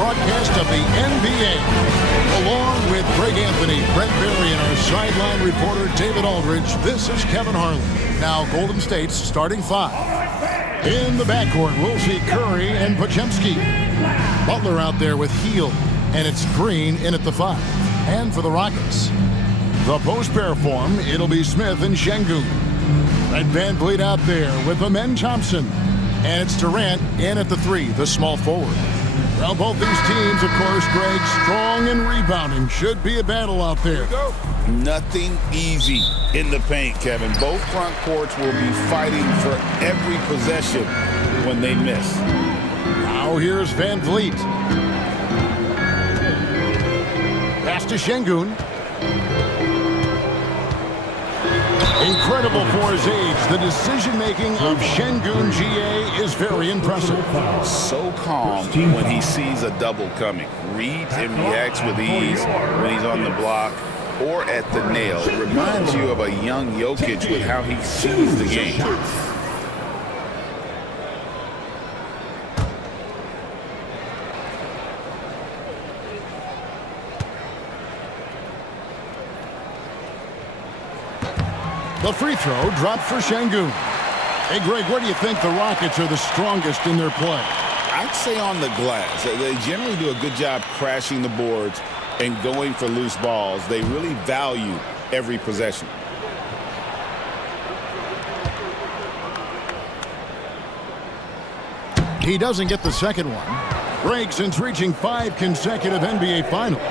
broadcast of the NBA. Along with Greg Anthony, Brett Berry, and our sideline reporter David Aldridge, this is Kevin Harlan. Now Golden State's starting five. In the backcourt, we'll see Curry and Podziemski. Butler out there with Hield, and it's Green in at the 5. And for the Rockets, the post-pair form, it'll be Smith and Şengün. And Van Vliet out there with Amen Thompson. And it's Durant in at the 3, the small forward. Well, both these teams, of course, Greg, strong and rebounding. Should be a battle out there. Nothing easy in the paint, Kevin. Both front courts will be fighting for every possession when they miss. Now here's Van Vliet. Pass to Şengün. Incredible for his age. The decision-making of Şengün GA is very impressive. So calm when he sees a double coming. Reads and reacts with ease when he's on the block or at the nail. It reminds you of a young Jokic with how he sees the game. The free throw dropped for Şengün. Hey, Greg, where do you think the Rockets are the strongest in their play? I'd say on the glass. They generally do a good job crashing the boards and going for loose balls. They really value every possession. He doesn't get the second one. Greg, since reaching 5 consecutive NBA Finals,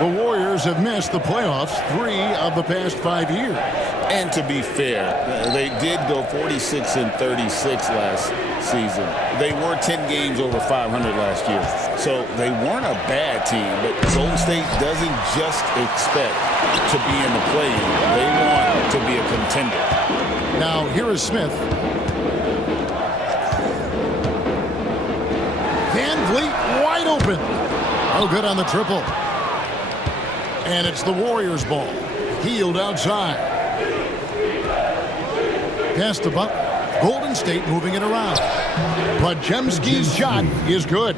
the Warriors have missed the playoffs 3 of the past 5 years. And to be fair, they did go 46-36 last season. They were 10 games over 500 last year. So they weren't a bad team, but Golden State doesn't just expect to be in the play-in. They want to be a contender. Now, here is Smith. Van Vliet wide open. Oh, good on the triple. And it's the Warriors' ball. Hield outside. Pass to Butler. Golden State moving it around. Podziemski's shot is good.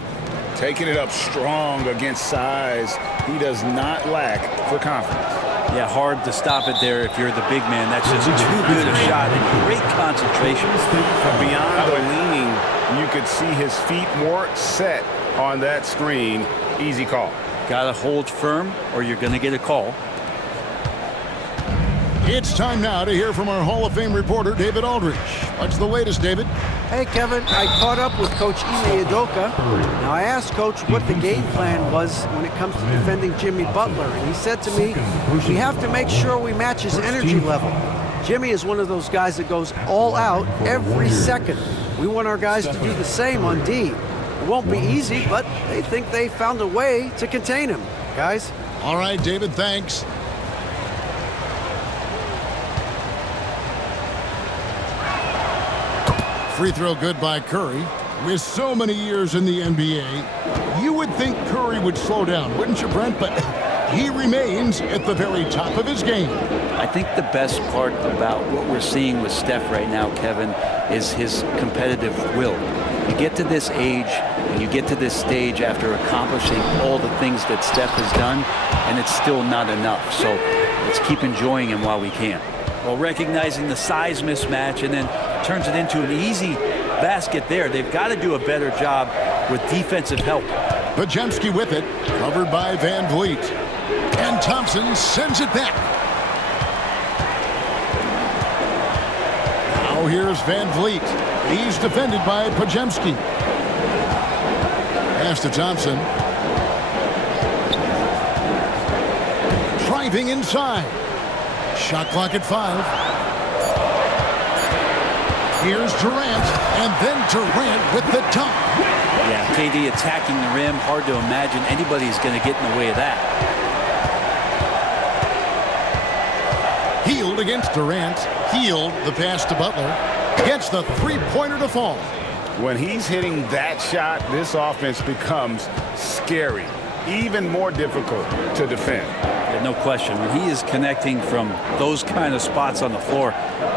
Taking it up strong against size. He does not lack for confidence. Yeah, hard to stop it there if you're the big man. That's just too good a shot and great concentration. Beyond the leaning, you could see his feet more set on that screen. Easy call. Got to hold firm or you're going to get a call. It's time now to hear from our Hall of Fame reporter, David Aldridge. What's the latest, David? Hey, Kevin, I caught up with Coach Ime Udoka. Now, I asked Coach what the game plan was when it comes to defending Jimmy Butler, and he said to me, we have to make sure we match his energy level. Jimmy is one of those guys that goes all out every second. We want our guys to do the same on D. It won't be easy, but they think they found a way to contain him, guys. All right, David, thanks. Free throw good by Curry. With so many years in the NBA, you would think Curry would slow down, wouldn't you, Brent? But he remains at the very top of his game. I think the best part about what we're seeing with Steph right now, Kevin, is his competitive will. You get to this age and you get to this stage after accomplishing all the things that Steph has done, and it's still not enough. So let's keep enjoying him while we can. Well, recognizing the size mismatch and then turns it into an easy basket there. They've got to do a better job with defensive help. Podziemski with it, covered by Van Vliet. And Thompson sends it back. Now here's Van Vliet. He's defended by Podziemski. Pass to Thompson. Driving inside. Shot clock at 5. Here's Durant, and then Durant with the dunk. Yeah, KD attacking the rim. Hard to imagine anybody's going to get in the way of that. Hield against Durant. Hield, the pass to Butler. Gets the three-pointer to fall. When he's hitting that shot, this offense becomes scary. Even more difficult to defend. Yeah, no question. When he is connecting from those kind of spots on the floor,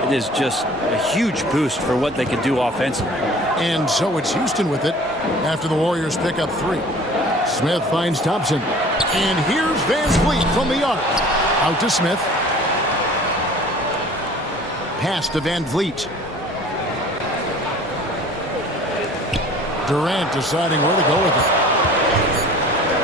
it is just a huge boost for what they can do offensively. And so it's Houston with it after the Warriors pick up 3. Smith finds Thompson. And here's Van Vliet from the arc. Out to Smith. Pass to Van Vliet. Durant deciding where to go with it.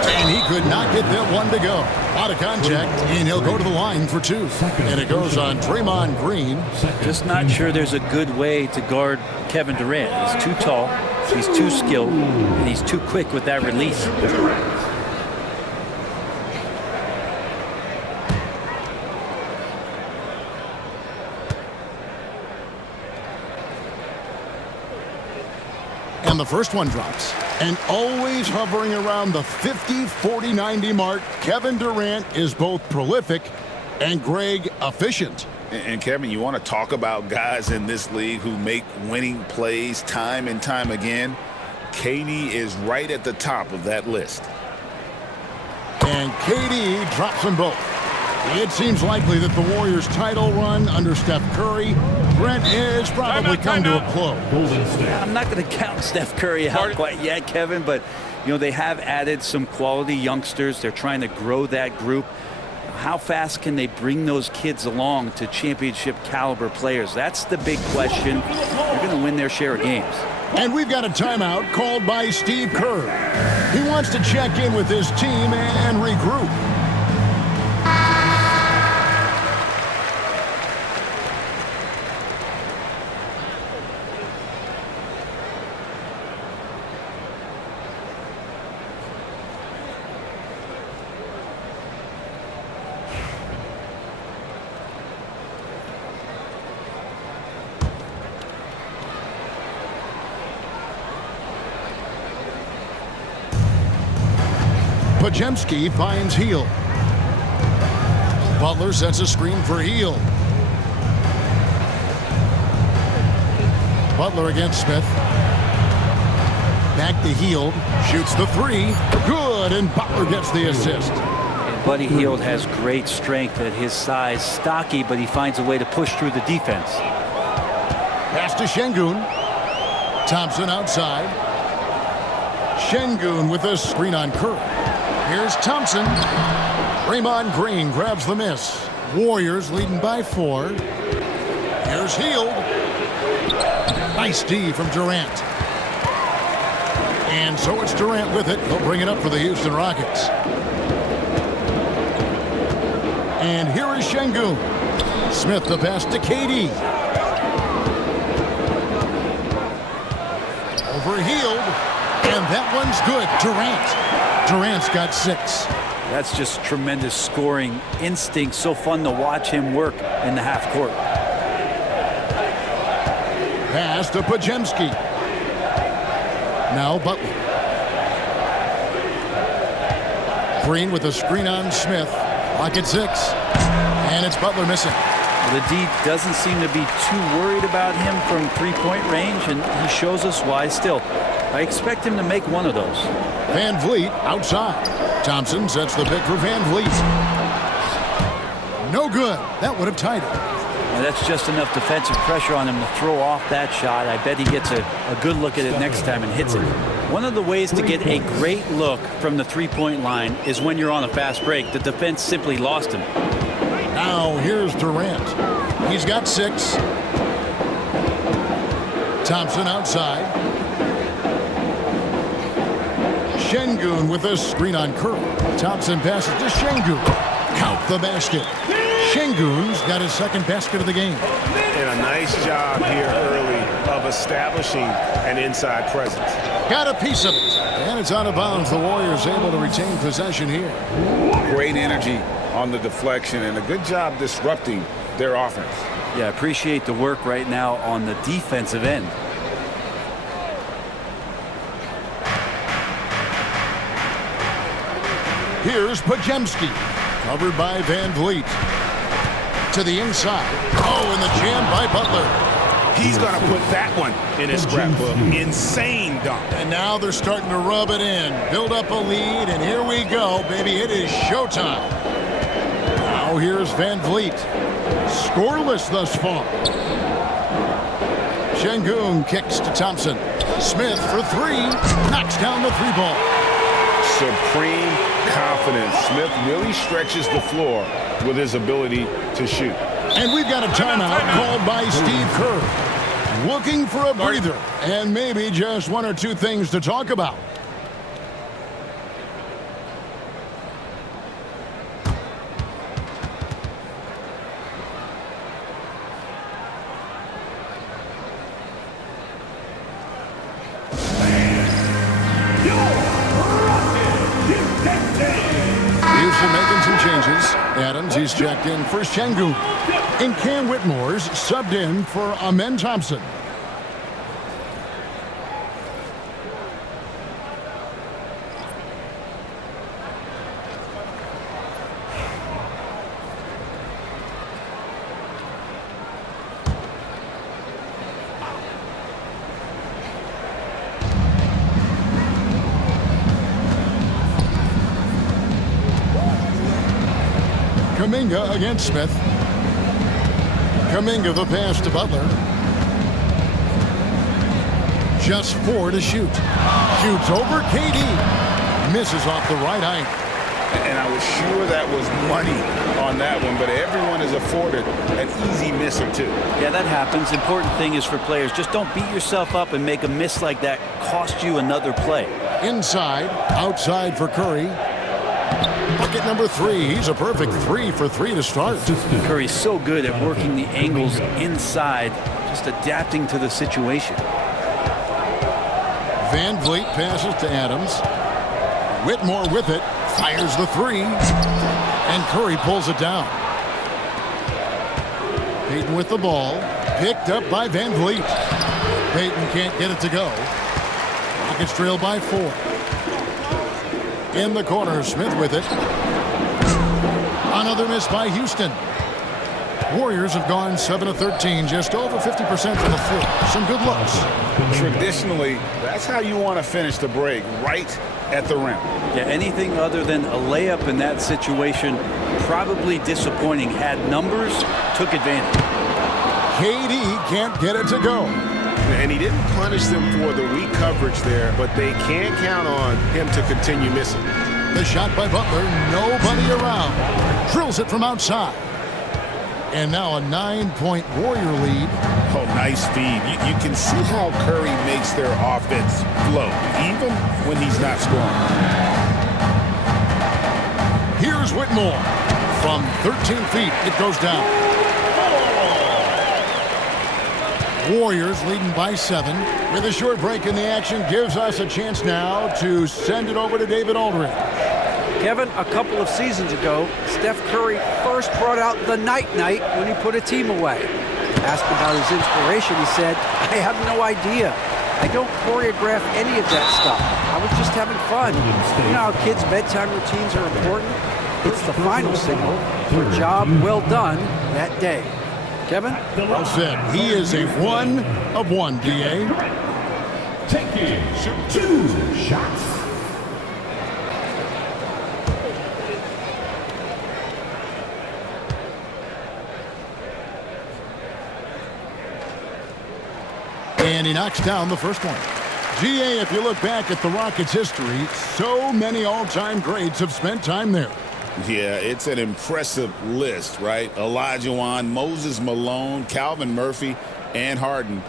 And he could not get that one to go. Out of contact, and he'll go to the line for two. And it goes on Draymond Green. Just not sure there's a good way to guard Kevin Durant. He's too tall, he's too skilled, and he's too quick with that release. And the first one drops. And always hovering around the 50, 40, 90 mark, Kevin Durant is both prolific and, Greg, efficient. And Kevin, you want to talk about guys in this league who make winning plays time and time again? KD is right at the top of that list. And KD drops them both. It seems likely that the Warriors' title run under Steph Curry, Brent, is probably come to a close. I'm not going to count Steph Curry out quite yet, Kevin, but they have added some quality youngsters. They're trying to grow that group. How fast can they bring those kids along to championship caliber players? That's the big question. They're going to win their share of games. And we've got a timeout called by Steve Kerr. He wants to check in with his team and regroup. Pajemski finds Hield. Butler sets a screen for Hield. Butler against Smith. Back to Hield. Shoots the three. Good, and Butler gets the assist. Buddy Hield has great strength at his size. Stocky, but he finds a way to push through the defense. Pass to Şengün. Thompson outside. Şengün with a screen on Curry. Here's Thompson. Draymond Green grabs the miss. Warriors leading by 4. Here's Hield. Nice D from Durant. And so it's Durant with it. He'll bring it up for the Houston Rockets. And here is Şengün. Smith the pass to KD. Over Hield. And that one's good. Durant's got 6. That's just tremendous scoring instinct. So fun to watch him work in the half court. Pass to Pajemski. Now Butler. Green with a screen on Smith. Clock at 6. And it's Butler missing. The D doesn't seem to be too worried about him from three-point range, and he shows us why still. I expect him to make one of those. Van Vliet outside. Thompson sets the pick for Van Vliet. No good. That would have tied it. Now that's just enough defensive pressure on him to throw off that shot. I bet he gets a good look at it next time and hits it. One of the ways to get a great look from the three-point line is when you're on a fast break. The defense simply lost him. Now here's Durant. He's got 6. Thompson outside. Şengün with a screen on Curry. Thompson passes to Şengün. Count the basket. Şengün's got his second basket of the game. And a nice job here early of establishing an inside presence. Got a piece of it. And it's out of bounds. The Warriors able to retain possession here. Great energy on the deflection and a good job disrupting their offense. Yeah, appreciate the work right now on the defensive end. Here's Pajemski. Covered by Van Vliet. To the inside. Oh, and the jam by Butler. He's going to put that one in his scrapbook. Insane dunk. And now they're starting to rub it in. Build up a lead, and here we go, baby. It is showtime. Now here's Van Vliet. Scoreless thus far. Şengün kicks to Thompson. Smith for 3. Knocks down the 3 ball. supreme confidence. Smith really stretches the floor with his ability to shoot. And we've got a timeout called by Steve Kerr. Looking for a breather and maybe just one or two things to talk about. Making some changes. Adams, he's checked in for Şengün. And Cam Whitmore's subbed in for Amen Thompson. Kuminga against Smith. Kuminga the pass to Butler. Just 4 to shoot. Shoots over KD. Misses off the right eye. And I was sure that was money on that one, but everyone is afforded an easy miss or two. Yeah, that happens. Important thing is for players, just don't beat yourself up and make a miss like that cost you another play. Inside, outside for Curry. Bucket number 3. He's a perfect 3 for 3 to start. Curry's so good at working the angles inside, just adapting to the situation. Van Vliet passes to Adams. Whitmore with it. Fires the 3. And Curry pulls it down. Payton with the ball. Picked up by Van Vliet. Payton can't get it to go. Rockets trail by 4. In the corner, Smith with it. Another miss by Houston. Warriors have gone 7 of 13, just over 50% from the floor. Some good looks. Traditionally, that's how you want to finish the break, right at the rim. Yeah, anything other than a layup in that situation, probably disappointing. Had numbers, took advantage. KD can't get it to go. And he didn't punish them for the weak coverage there, but they can't count on him to continue missing. The shot by Butler, nobody around. Drills it from outside. And now a 9-point Warrior lead. Oh, nice feed. You can see how Curry makes their offense flow, even when he's not scoring. Here's Whitmore. From 13 feet, it goes down. Warriors leading by 7. With a short break in the action, gives us a chance now to send it over to David Aldridge. Kevin, a couple of seasons ago, Steph Curry first brought out the night-night when he put a team away. Asked about his inspiration, he said, "I have no idea. I don't choreograph any of that stuff. I was just having fun." You know how kids' bedtime routines are important? It's the final signal for a job well done that day. Kevin? Well said. He is a 1 of 1, D.A. Taking 2 shots. And he knocks down the first one. G.A., if you look back at the Rockets' history, so many all-time greats have spent time there. Yeah, it's an impressive list, right? Olajuwon, Moses Malone, Calvin Murphy, and Harden.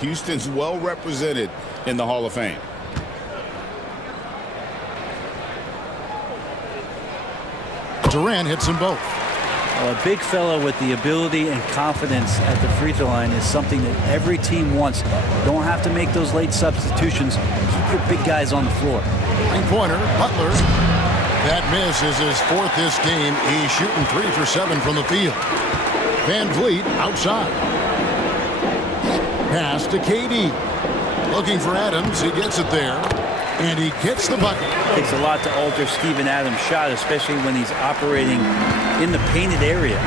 Houston's well represented in the Hall of Fame. Durant hits them both. Well, a big fellow with the ability and confidence at the free throw line is something that every team wants. Don't have to make those late substitutions. Keep your big guys on the floor. Three-pointer, Butler. That miss is his 4th this game. He's shooting 3 for 7 from the field. Van Vliet outside. Pass to KD. Looking for Adams. He gets it there. And he gets the bucket. It takes a lot to alter Steven Adams' shot, especially when he's operating in the painted area.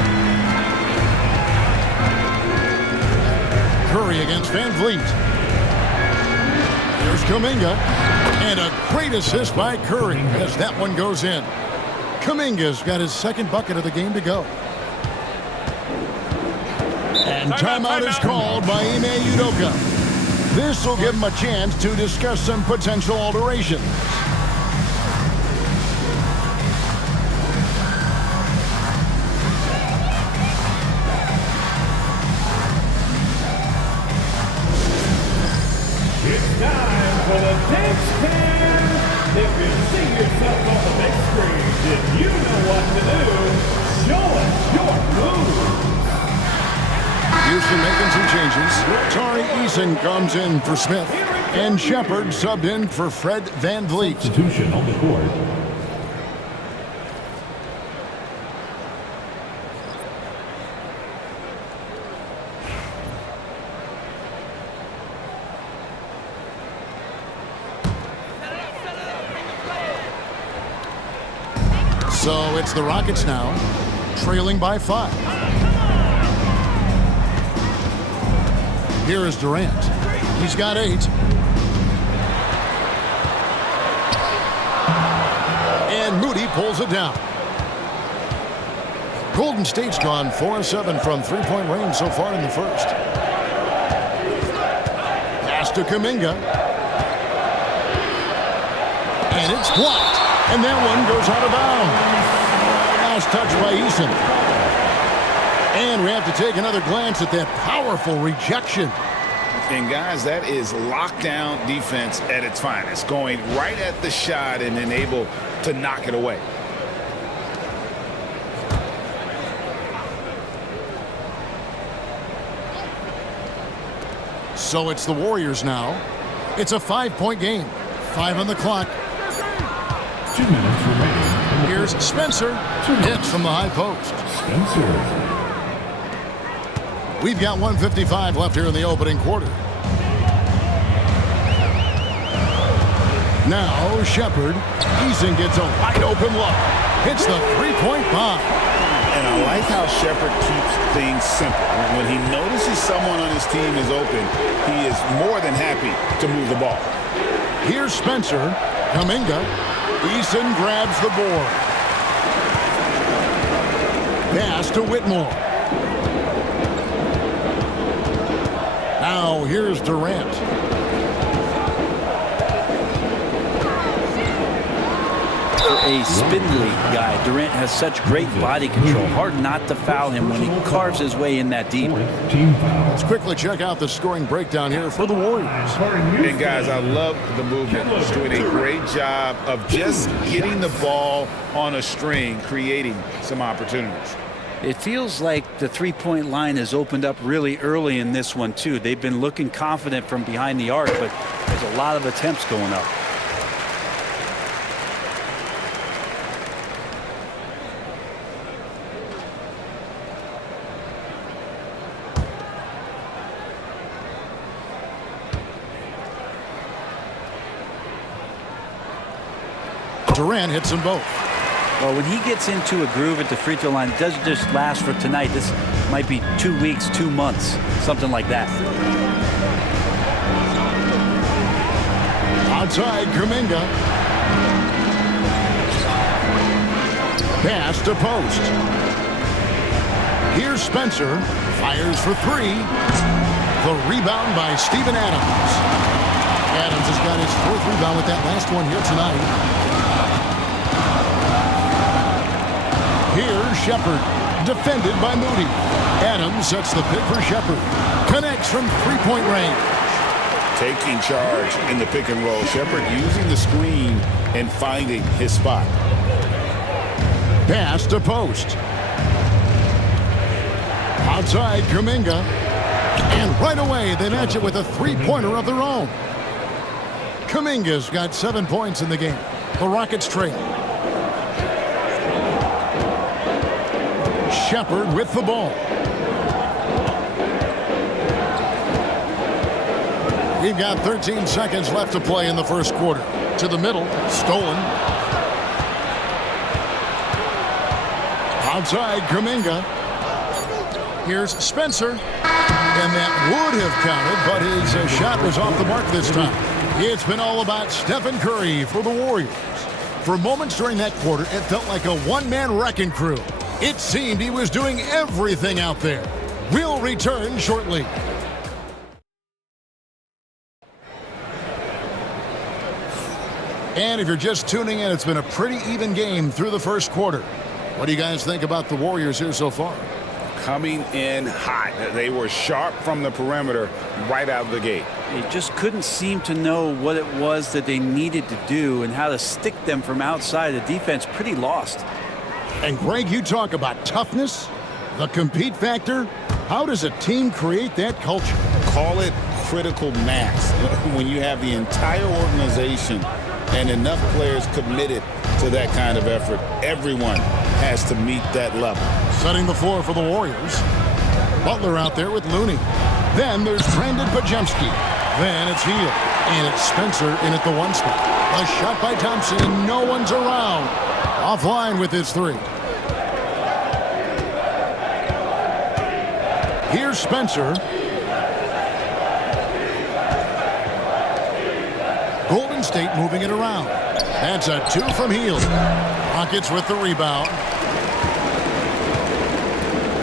Curry against Van Vliet. Here's Kuminga. And a great assist by Curry as that one goes in. Kuminga's got his 2nd bucket of the game to go. And timeout is called by Ime Udoka. This will give him a chance to discuss some potential alterations. Getting yourself on the big screen, if you know what to do, show us your moves. Houston making some changes. Tari Eason comes in for Smith. And Shepard subbed in for Fred VanVleet. Substitution on the court. So it's the Rockets now, trailing by 5. Here is Durant. He's got 8. And Moody pulls it down. Golden State's gone 4-7 from three-point range so far in the first. Pass to Kuminga. And it's blocked. And that one goes out of bounds. Last touch by Eason. And we have to take another glance at that powerful rejection. And guys, that is lockdown defense at its finest, going right at the shot and then able to knock it away. So it's the Warriors now. It's a 5-point game. 5 on the clock. 2 minutes remaining. Here's Spencer. Hits from the high post. Spencer. We've got 1:55 left here in the opening quarter. Now Shepard. Eason gets a wide open look. Hits the three-point bomb. And I like how Shepard keeps things simple. When he notices someone on his team is open, he is more than happy to move the ball. Here's Spencer. Kuminga. Eason grabs the board. Pass to Whitmore. Now here's Durant. For a spindly guy, Durant has such great body control. Hard not to foul him when he carves his way in that deep. Team foul. Let's quickly check out the scoring breakdown here for the Warriors. And guys, I love the movement. He's doing a great job of just getting the ball on a string, creating some opportunities. It feels like the three-point line has opened up really early in this one, too. They've been looking confident from behind the arc, but there's a lot of attempts going up. Durant hits them both. Well, when he gets into a groove at the free throw line, it doesn't just last for tonight. This might be 2 weeks, 2 months, something like that. Outside, Kuminga. Pass to post. Here's Spencer. Fires for 3. The rebound by Steven Adams. Adams has got his 4th rebound with that last one here tonight. Here's Shepard, defended by Moody. Adams sets the pick for Shepard. Connects from three-point range. Taking charge in the pick and roll. Shepard using the screen and finding his spot. Pass to post. Outside, Kuminga. And right away, they match it with a three-pointer of their own. Kuminga's got 7 points in the game. The Rockets trail. Shepard with the ball. We've got 13 seconds left to play in the first quarter. To the middle, stolen. Outside, Kuminga. Here's Spencer. And that would have counted, but his shot was off the mark this time. It's been all about Stephen Curry for the Warriors. For moments during that quarter, it felt like a one-man wrecking crew. It seemed he was doing everything out there. We'll return shortly. And if you're just tuning in, it's been a pretty even game through the first quarter. What do you guys think about the Warriors here so far? coming in hot. They were sharp from the perimeter right out of the gate. They just couldn't seem to know what it was that they needed to do and how to stick them from outside. The defense pretty lost. And Greg, you talk about toughness, the compete factor. How does a team create that culture? Call it critical mass. When you have the entire organization and enough players committed to that kind of effort, everyone has to meet that level. Setting the floor for the Warriors. Butler out there with Looney. Then there's Brandon Pajemski. Then it's Hield. And it's Spencer in at the 1 spot. A shot by Thompson, and no one's around. Offline with his 3. Here's Spencer. Golden State moving it around. That's a 2 from Hield. Rockets with the rebound.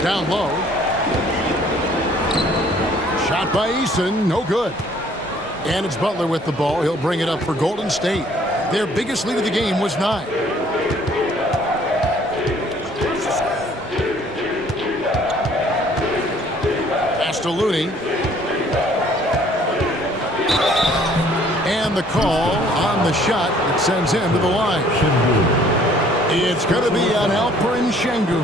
Down low. Shot by Eason, no good. And it's Butler with the ball. He'll bring it up for Golden State. Their biggest lead of the game was 9. Pass to Looney. And the call on the shot that sends him to the line. It's going to be on Alperen Şengün.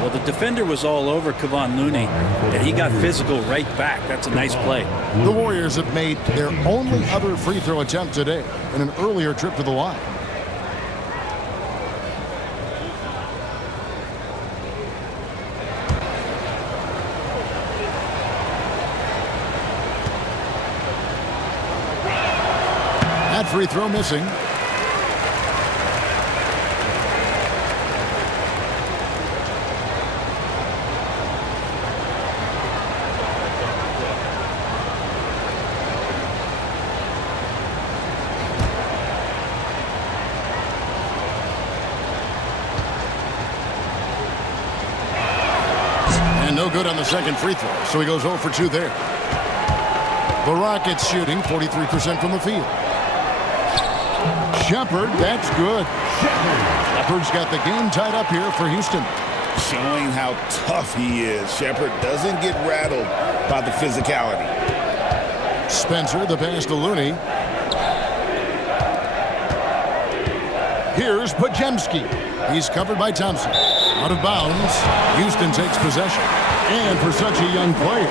Well, the defender was all over Kevon Looney, and he got physical right back. That's a nice play. The Warriors have made their only other free throw attempt today in an earlier trip to the line. That free throw missing. No good on the second free throw, so he goes 0 for 2 there. The Rockets shooting 43% from the field. Shepherd, that's good. Shepherd's got the game tied up here for Houston. Showing how tough he is. Shepherd doesn't get rattled by the physicality. Spencer, the pass to Looney. Here's Pajemski. He's covered by Thompson. Out of bounds. Houston takes possession. And for such a young player,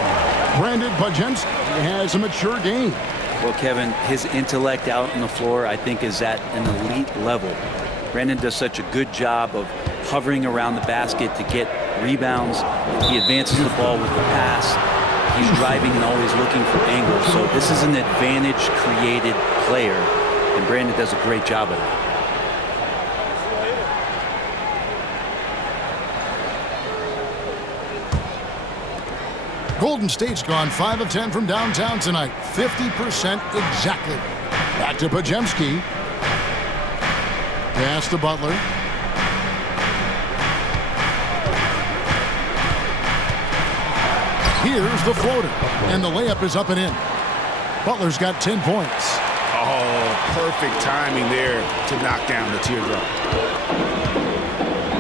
Brandon Pajemski has a mature game. Well, Kevin, his intellect out on the floor, I think, is at an elite level. Brandon does such a good job of hovering around the basket to get rebounds. He advances the ball with the pass. He's driving and always looking for angles. So this is an advantage-created player, and Brandon does a great job of it. Golden State's gone 5 of 10 from downtown tonight. 50% exactly. Back to Pajemski. Pass to Butler. Here's the floater. And the layup is up and in. Butler's got 10 points. Oh, perfect timing there to knock down the teardrop.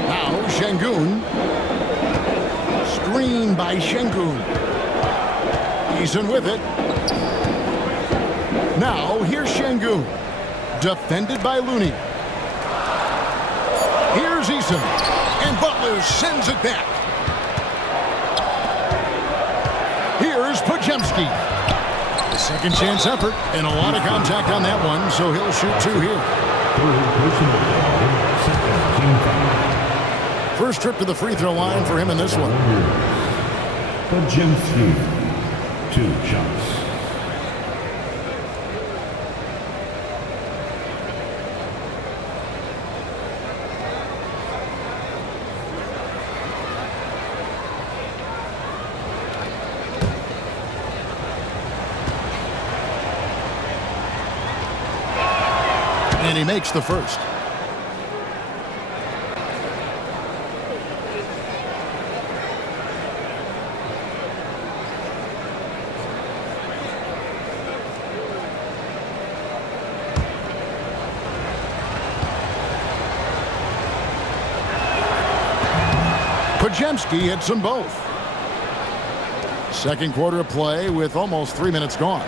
Now Şengün. Screen by Şengün. Eason with it. Now here's Şengün. Defended by Looney. Here's Eason. And Butler sends it back. Here's Pajemski. Second chance effort and a lot of contact on that one, so he'll shoot 2 here. First trip to the free throw line for him in this one. Pajemski, 2 shots. And he makes the first. Pajemski hits them both. Second quarter of play with almost 3 minutes gone.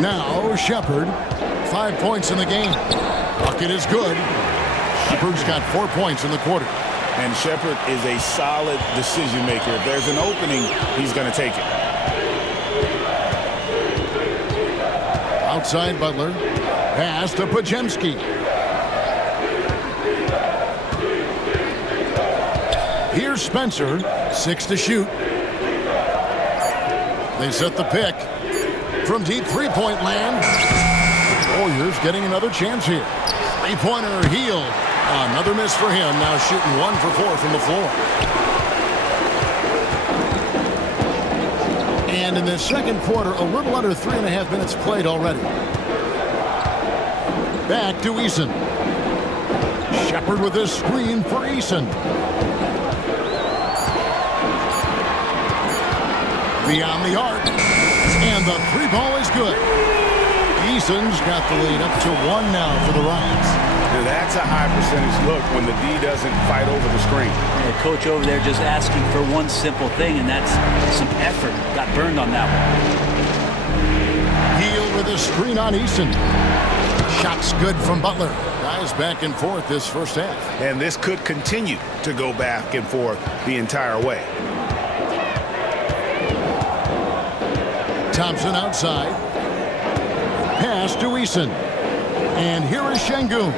Now Shepard, 5 points in the game. Bucket is good. Shepard's got 4 points in the quarter. And Shepard is a solid decision maker. If there's an opening, he's going to take it. Outside Butler. Pass to Pajemski. Here's Spencer. 6 to shoot. They set the pick. From deep three-point land. Warriors getting another chance here. Three-pointer Hield. Another miss for him. Now shooting 1 for 4 from the floor. And in the second quarter, a little under 3.5 minutes played already. Back to Eason. Shepard with a screen for Eason. Beyond the arc. And the three ball is good. Eason's got the lead up to 1 now for the Rockets. That's a high percentage look when the D doesn't fight over the screen. The coach over there just asking for one simple thing, and that's some effort. Got burned on that one. Hield with a screen on Eason. Shots good from Butler. Guys back and forth this first half. And this could continue to go back and forth the entire way. Thompson outside. Pass to Eason. And here is Şengün.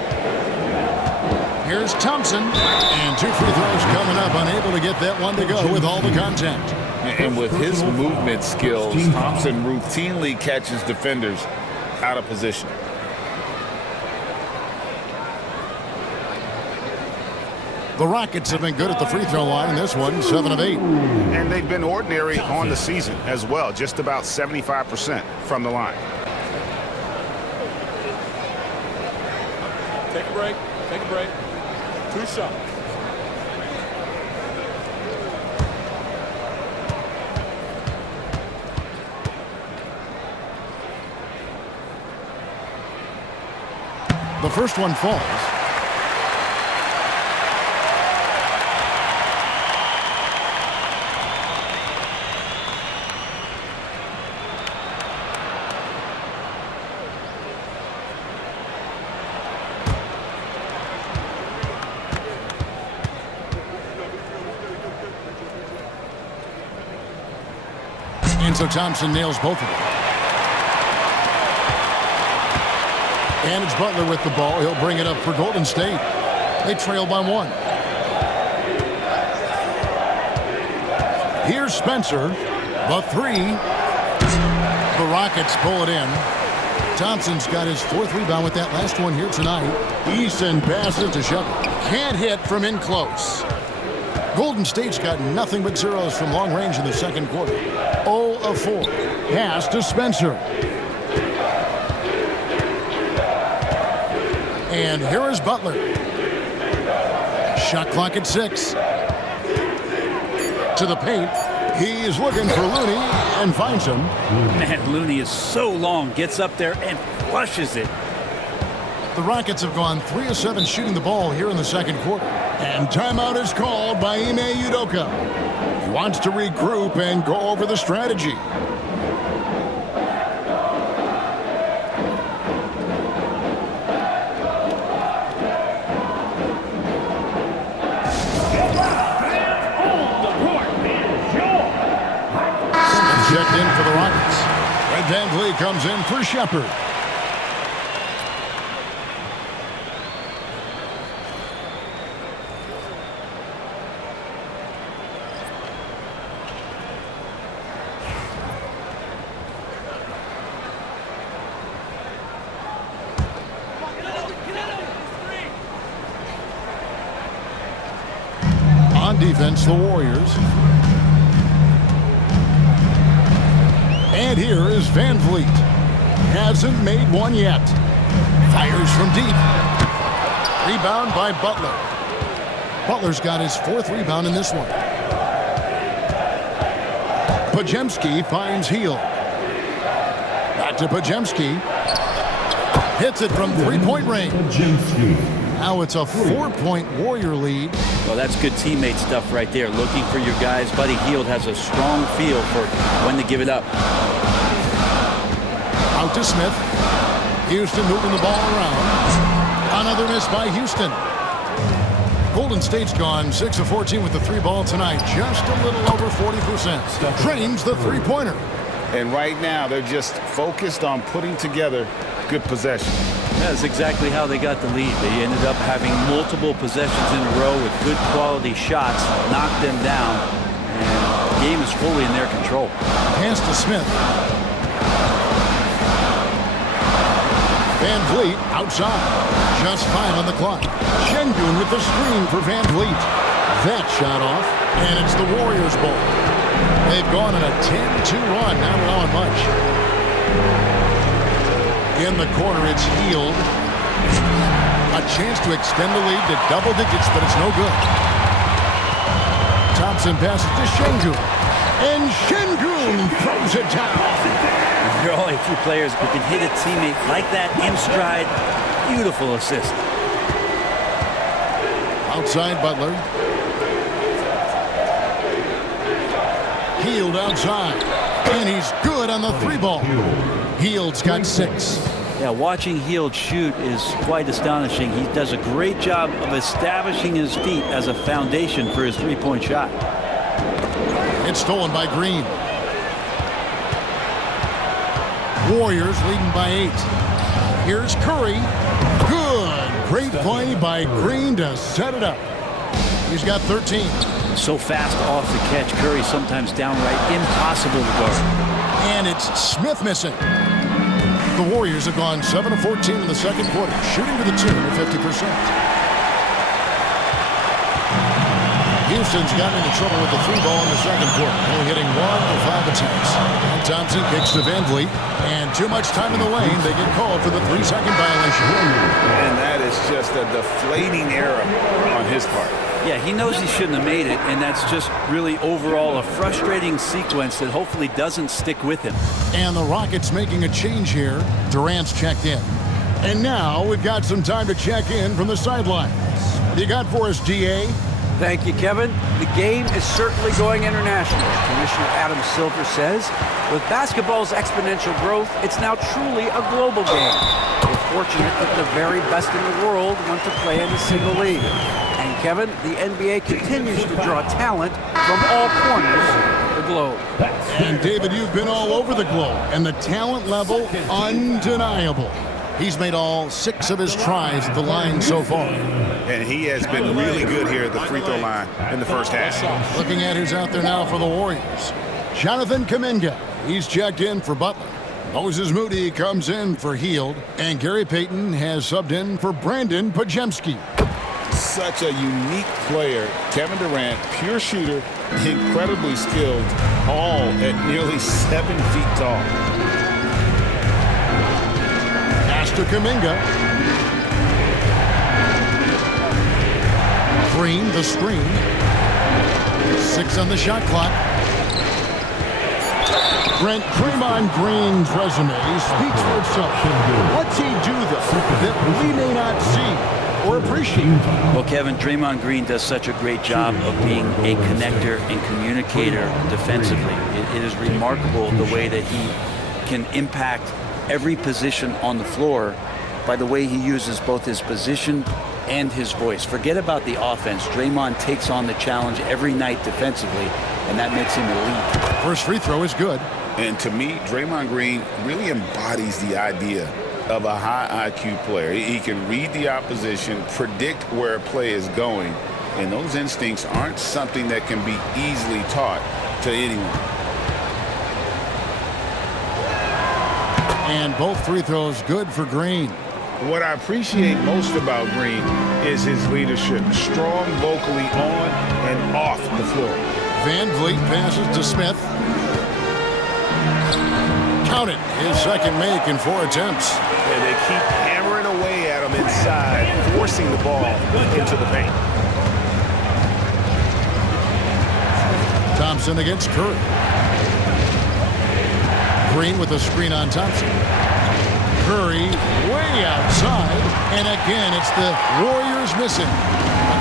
Here's Thompson. And 2 free throws coming up. Unable to get that one to go with all the contact. And with his movement skills, Thompson routinely catches defenders out of position. The Rockets have been good at the free throw line in this one, 7 of 8. And they've been ordinary on the season as well, just about 75% from the line. Take a break. Take a break. 2 shots. The first one falls. And so Thompson nails both of them. And it's Butler with the ball. He'll bring it up for Golden State. They trail by 1. Here's Spencer. The 3. The Rockets pull it in. Thompson's got his 4th rebound with that last one here tonight. Eason passes to Shepard. Can't hit from in close. Golden State's got nothing but zeros from long range in the second quarter. 0 of 4. Pass to Spencer. And here is Butler. Shot clock at 6. To the paint. He is looking for Looney and finds him. Man, Looney is so long, gets up there and flushes it. The Rockets have gone 3 of 7 shooting the ball here in the second quarter. And timeout is called by Ime Udoka. He wants to regroup and go over the strategy. Checked in for the Rockets. Red Van Vliet comes in for Shepard. On defense, the Warriors. And here is Van Vliet. Hasn't made one yet. Fires from deep. Rebound by Butler. Butler's got his 4th rebound in this one. Pajemski finds Hield. Back to Pajemski. Hits it from 3-point range. Now it's a 4-point Warrior lead. Well, that's good teammate stuff right there. Looking for your guys. Buddy Hield has a strong feel for when to give it up. Out to Smith. Houston moving the ball around. Another miss by Houston. Golden State's gone 6 of 14 with the 3-ball tonight. Just a little over 40%. Drains the 3-pointer. And right now, they're just focused on putting together good possession. That's exactly how they got the lead. They ended up having multiple possessions in a row with good quality shots, knocked them down, and the game is fully in their control. Pass to Smith. Van Vliet outside. Just 5 on the clock. Şengün with the screen for Van Vliet. That shot off, and it's the Warriors' ball. They've gone on a 10-2 run, not allowing much. In the corner, it's Hield. A chance to extend the lead to double digits, but it's no good. Thompson passes to Şengün. And Şengün throws it down. There are only a few players who can hit a teammate like that in stride. Beautiful assist. Outside Butler. Hield outside. And he's good on the 3-ball. Hield's got 6. Yeah, watching Hield shoot is quite astonishing. He does a great job of establishing his feet as a foundation for his 3-point shot. It's stolen by Green. Warriors leading by 8. Here's Curry. Good. Great play by Green to set it up. He's got 13. So fast off the catch, Curry sometimes downright impossible to guard. And it's Smith missing. The Warriors have gone 7 of 14 in the second quarter, shooting to the tune of 50%. Houston's gotten into trouble with the 3-ball in the second quarter, only hitting 1 of 5 attempts. And Thompson kicks to Van Vliet, and too much time in the lane. They get called for the 3-second violation. And that is just a deflating error on his part. Yeah, he knows he shouldn't have made it, and that's just really overall a frustrating sequence that hopefully doesn't stick with him. And the Rockets making a change here. Durant's checked in. And now we've got some time to check in from the sidelines. What do you got for us, DA? Thank you, Kevin. The game is certainly going international. Commissioner Adam Silver says, with basketball's exponential growth, it's now truly a global game. We're fortunate that the very best in the world want to play in a single league. And Kevin, the NBA continues to draw talent from all corners of the globe. And David, you've been all over the globe, and the talent level undeniable. He's made all 6 of his tries at the line so far. And he has been really good here at the free throw line in the first half. Looking at who's out there now for the Warriors. Jonathan Kuminga. He's checked in for Butler. Moses Moody comes in for Hield. And Gary Payton has subbed in for Brandon Podziemski. Such a unique player. Kevin Durant, pure shooter, incredibly skilled, all at nearly 7 feet tall. Pass to Kuminga. Green, the screen. 6 on the shot clock. Draymond Green's resume speaks for itself. What's he do, though, that we may not see or appreciate? Well, Kevin, Draymond Green does such a great job of being a connector and communicator defensively. It is remarkable the way that he can impact every position on the floor by the way he uses both his position and his voice. Forget about the offense. Draymond takes on the challenge every night defensively, and that makes him elite. First free throw is good. And to me, Draymond Green really embodies the idea of a high IQ player. He can read the opposition, predict where a play is going, and those instincts aren't something that can be easily taught to anyone. And both free throws good for Green. What I appreciate most about Green is his leadership. Strong vocally on and off the floor. Van Vliet passes to Smith. Count it. His second make in 4 attempts. And they keep hammering away at him inside, forcing the ball into the paint. Thompson against Curry. Green with a screen on Thompson. Curry way outside, And again, it's the Warriors missing.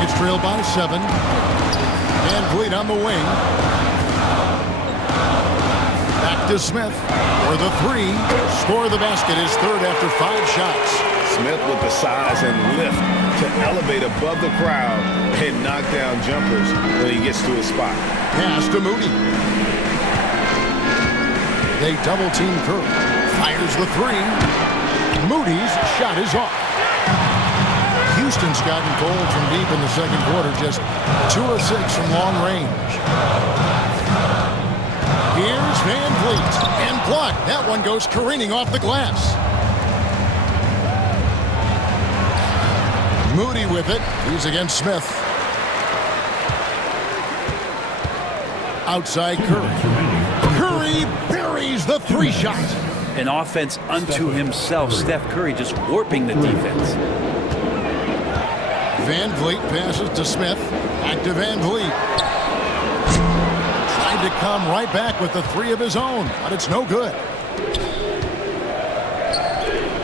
Nuggets trail by 7. Van Vliet on the wing. Back to Smith for the 3. Score the basket, his third after 5 shots. Smith with the size and lift to elevate above the crowd and knock down jumpers when he gets to his spot. Pass to Moody. They double team Curry. Fires the 3. Moody's shot is off. Houston's gotten cold from deep in the second quarter, just 2 of 6 from long range. Here's Van Vliet, and blocked. That one goes careening off the glass. Moody with it. He's against Smith. Outside Curry. Curry buries the 3 shot. An offense unto himself. Steph Curry just warping the defense. Van Vliet passes to Smith. Back to Van Vliet. Tried to come right back with the 3 of his own, but it's no good.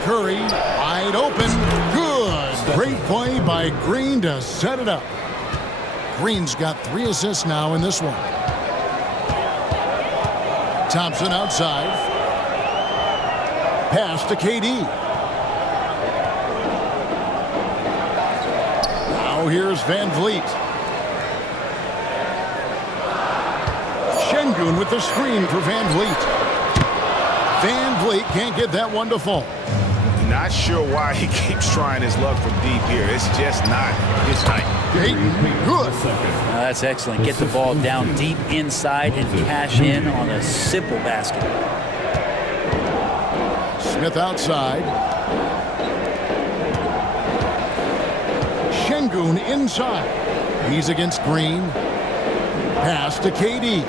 Curry wide open. Good. Great play by Green to set it up. Green's got 3 assists now in this one. Thompson outside. Pass to KD. Now here's Van Vliet. Şengün with the screen for Van Vliet. Van Vliet can't get that one to fall. Not sure why he keeps trying his luck from deep here. It's just not his night. Dayton, good. That's excellent. Get the ball down deep inside and cash in on a simple basket. Smith outside. Şengün inside. He's against Green. Pass to KD.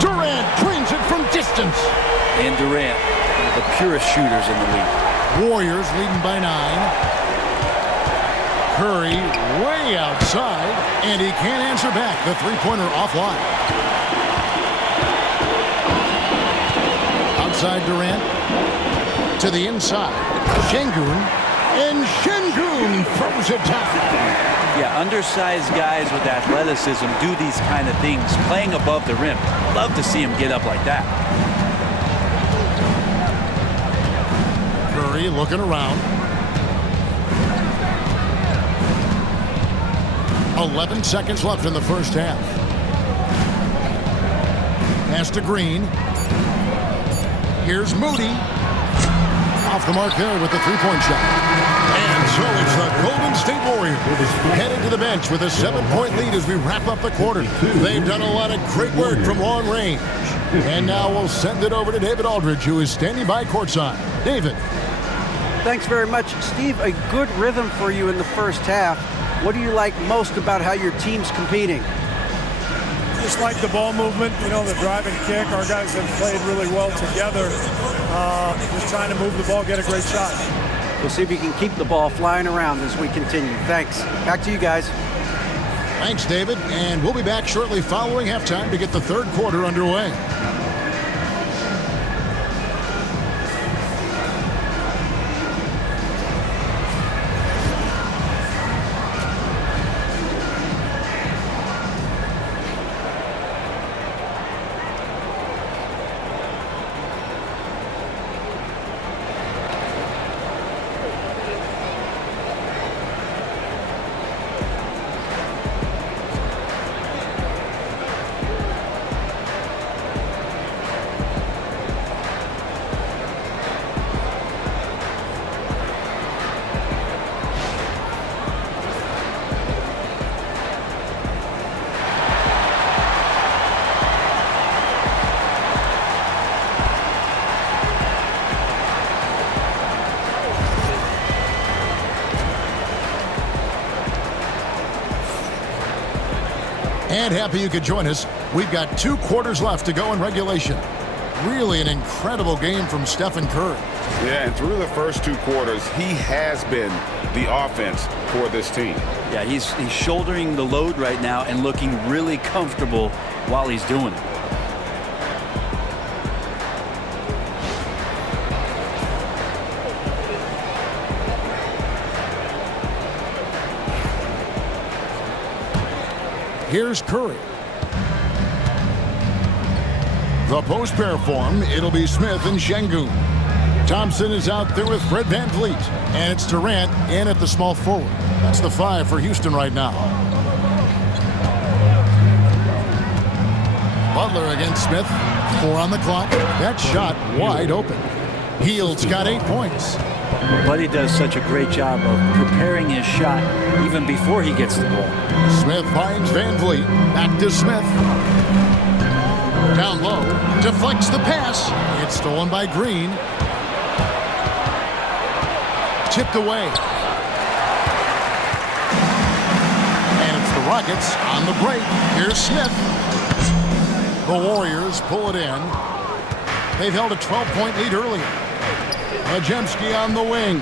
Durant drains it from distance. And Durant, one of the purest shooters in the league. Warriors leading by 9. Curry way outside, and he can't answer back. The 3-pointer offline. Outside Durant. To the inside. Şengün. And Şengün throws it down. Yeah, undersized guys with athleticism do these kind of things, playing above the rim. Love to see him get up like that. Curry looking around. 11 seconds left in the first half. Pass to Green. Here's Moody. Off the mark there with the 3-point shot. And so it's the Golden State Warriors headed to the bench with a 7-point lead as we wrap up the quarter. They've done a lot of great work from long range. And now we'll send it over to David Aldridge, who is standing by courtside. David. Thanks very much, Steve. A good rhythm for you in the first half. What do you like most about how your team's competing? Just like the ball movement, you know, the drive and kick. Our guys have played really well together. Just trying to move the ball, get a great shot. We'll see if you can keep the ball flying around as we continue. Thanks. Back to you guys. Thanks, David. And we'll be back shortly following halftime to get the third quarter underway. And happy you could join us. We've got 2 quarters left to go in regulation. Really an incredible game from Stephen Curry. Yeah, and through the first 2 quarters, he has been the offense for this team. Yeah, he's shouldering the load right now and looking really comfortable while he's doing it. Here's Curry. The post pair form, it'll be Smith and Şengün. Thompson is out there with Fred VanVleet. And it's Durant in at the small forward. That's the 5 for Houston right now. Butler against Smith. 4 on the clock. That shot wide open. Hield's got 8 points. Buddy does such a great job of preparing his shot even before he gets the ball. Smith finds VanVleet. Back to Smith. Down low. Deflects the pass. It's stolen by Green. Tipped away. And it's the Rockets on the break. Here's Smith. The Warriors pull it in. They've held a 12-point lead earlier. Majemski on the wing.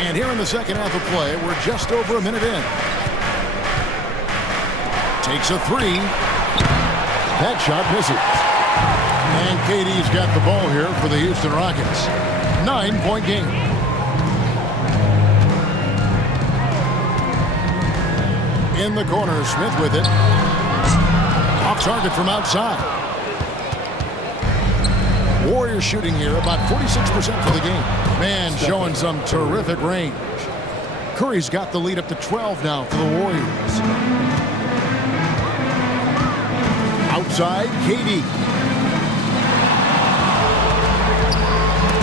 And here in the second half of play, we're just over a minute in. Takes a 3. That shot misses. And KD's got the ball here for the Houston Rockets. 9-point game. In the corner, Smith with it. Off target from outside. Warriors shooting here about 46% for the game. Man, showing some terrific range. Curry's got the lead up to 12 now for the Warriors. Outside, KD.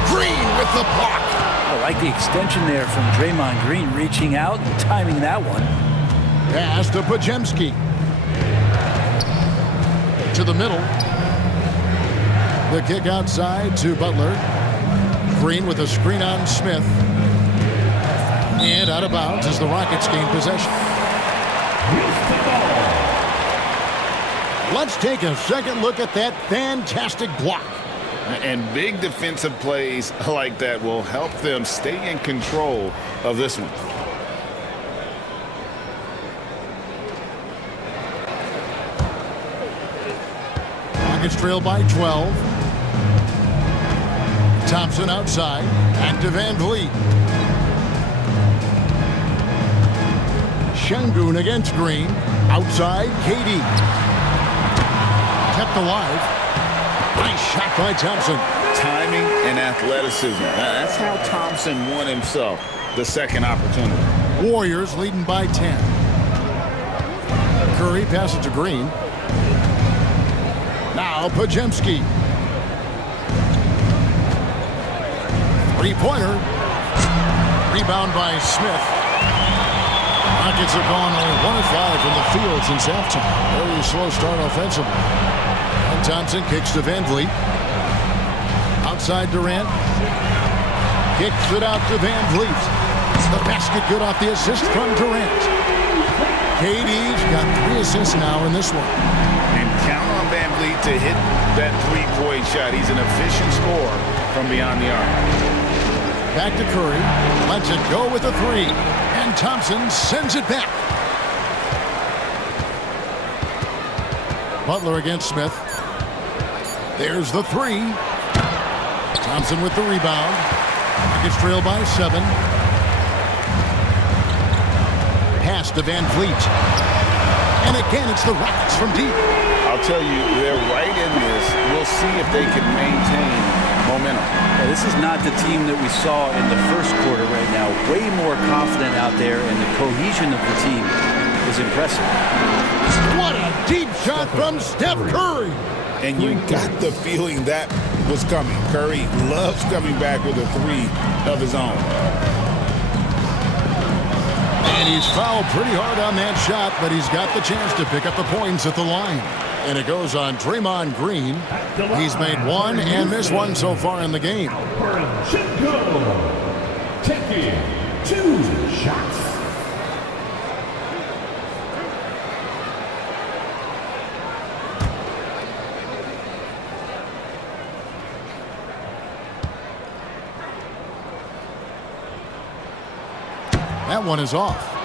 Green with the block. I like the extension there from Draymond Green, reaching out and timing that one. Pass to Majemski. To the middle. The kick outside to Butler. Green with a screen on Smith. And out of bounds as the Rockets gain possession. Let's take a second look at that fantastic block. And big defensive plays like that will help them stay in control of this one. Rockets trail by 12. Thompson outside. Back to VanVleet. Şengün against Green. Outside, KD. Kept alive. Nice shot by Thompson. Timing and athleticism. That's how Thompson won himself the second opportunity. Warriors leading by 10. Curry passes to Green. Now Majemski. Three-pointer. Rebound by Smith. Rockets have gone only 1 of 5 from the field since halftime. Very slow start offensively. And Thompson kicks to VanVleet. Outside Durant. Kicks it out to VanVleet. The basket good off the assist from Durant. KD's got 3 assists now in this one. And count on VanVleet to hit that three-point shot. He's an efficient scorer from beyond the arc. Back to Curry. Lets it go with a 3. And Thompson sends it back. Butler against Smith. There's the 3. Thompson with the rebound. Rockets trail by 7. Pass to VanVleet. And again, it's the Rockets from deep. I'll tell you, they're right in this. We'll see if they can maintain momentum. Yeah, this is not the team that we saw in the first quarter right now. Way more confident out there, and the cohesion of the team is impressive. What a deep shot from Steph Curry. And you got the feeling that was coming. Curry loves coming back with a 3 of his own. And he's fouled pretty hard on that shot, but he's got the chance to pick up the points at the line. And it goes on Draymond Green. He's made 1 and missed 1 so far in the game. Taking 2 shots. That one is off.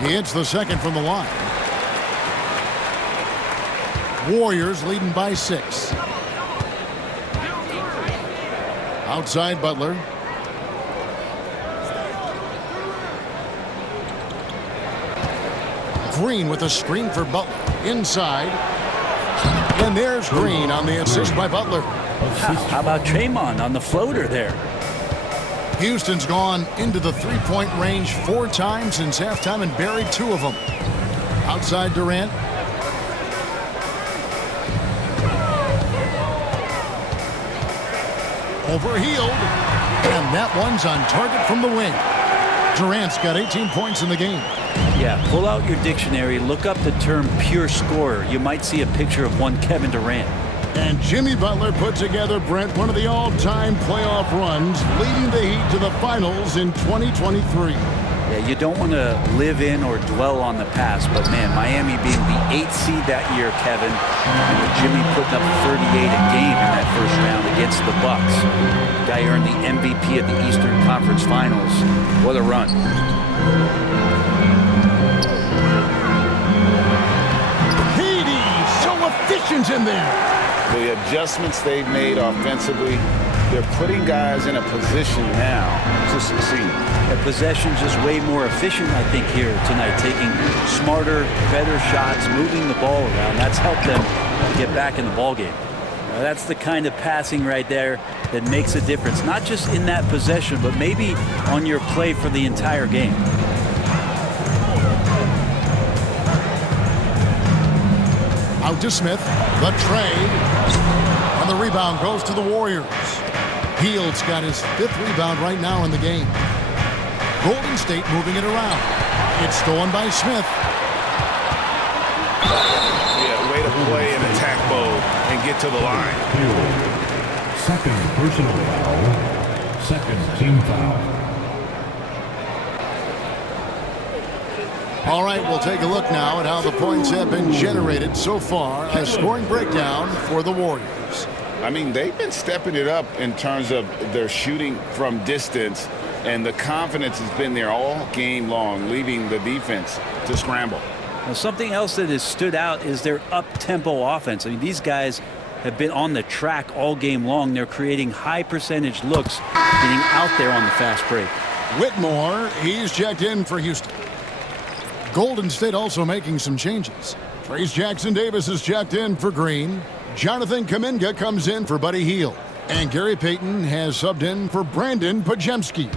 He hits the second from the line. Warriors leading by 6. Outside Butler. Green with a screen for Butler. Inside. And there's Green on the assist by Butler. How about Draymond on the floater there? Houston's gone into the three-point range 4 times since halftime and buried 2 of them. Outside Durant. Overhealed. And that one's on target from the wing. Durant's got 18 points in the game. Yeah, pull out your dictionary, look up the term pure scorer. You might see a picture of one Kevin Durant. And Jimmy Butler put together, Brent, one of the all-time playoff runs, leading the Heat to the finals in 2023. Yeah, you don't want to live in or dwell on the past, but man, Miami being the 8th seed that year, Kevin, and with Jimmy putting up 38 a game in that first round against the Bucks. The guy earned the MVP at the Eastern Conference Finals. What a run. So efficient in there. The adjustments they've made offensively, they're putting guys in a position now to succeed. Yeah, possession just way more efficient, I think, here tonight. Taking smarter, better shots, moving the ball around. That's helped them get back in the ball game. That's the kind of passing right there that makes a difference. Not just in that possession, but maybe on your play for the entire game. Out to Smith, the trade, and the rebound goes to the Warriors. Hield's got his 5th rebound right now in the game. Golden State moving it around. It's stolen by Smith. Yeah, way to play in attack mode and get to the line. Second personal foul. Second team foul. All right, we'll take a look now at how the points have been generated so far. A scoring breakdown for the Warriors. I mean, they've been stepping it up in terms of their shooting from distance, and the confidence has been there all game long, leaving the defense to scramble. Now, something else that has stood out is their up-tempo offense. I mean, these guys have been on the track all game long. They're creating high-percentage looks, getting out there on the fast break. Whitmore, he's checked in for Houston. Golden State also making some changes. Trace Jackson-Davis is checked in for Green. Jonathan Kuminga comes in for Buddy Hield. And Gary Payton has subbed in for Brandon Podziemski.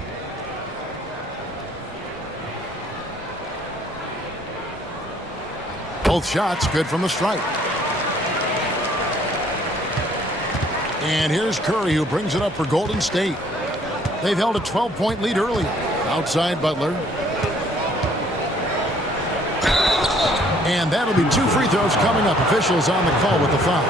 Both shots good from the stripe. And here's Curry, who brings it up for Golden State. They've held a 12-point lead early. Outside Butler. And that'll be 2 free throws coming up. Officials on the call with the foul.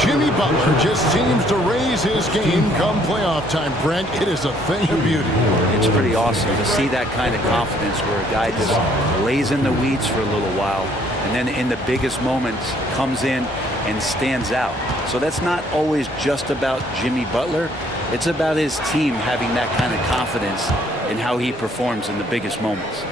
Jimmy Butler just seems to raise his game come playoff time, Brent. It is a thing of beauty. It's pretty awesome to see that kind of confidence where a guy just lays in the weeds for a little while and then in the biggest moments comes in and stands out. So that's not always just about Jimmy Butler. It's about his team having that kind of confidence in how he performs in the biggest moments.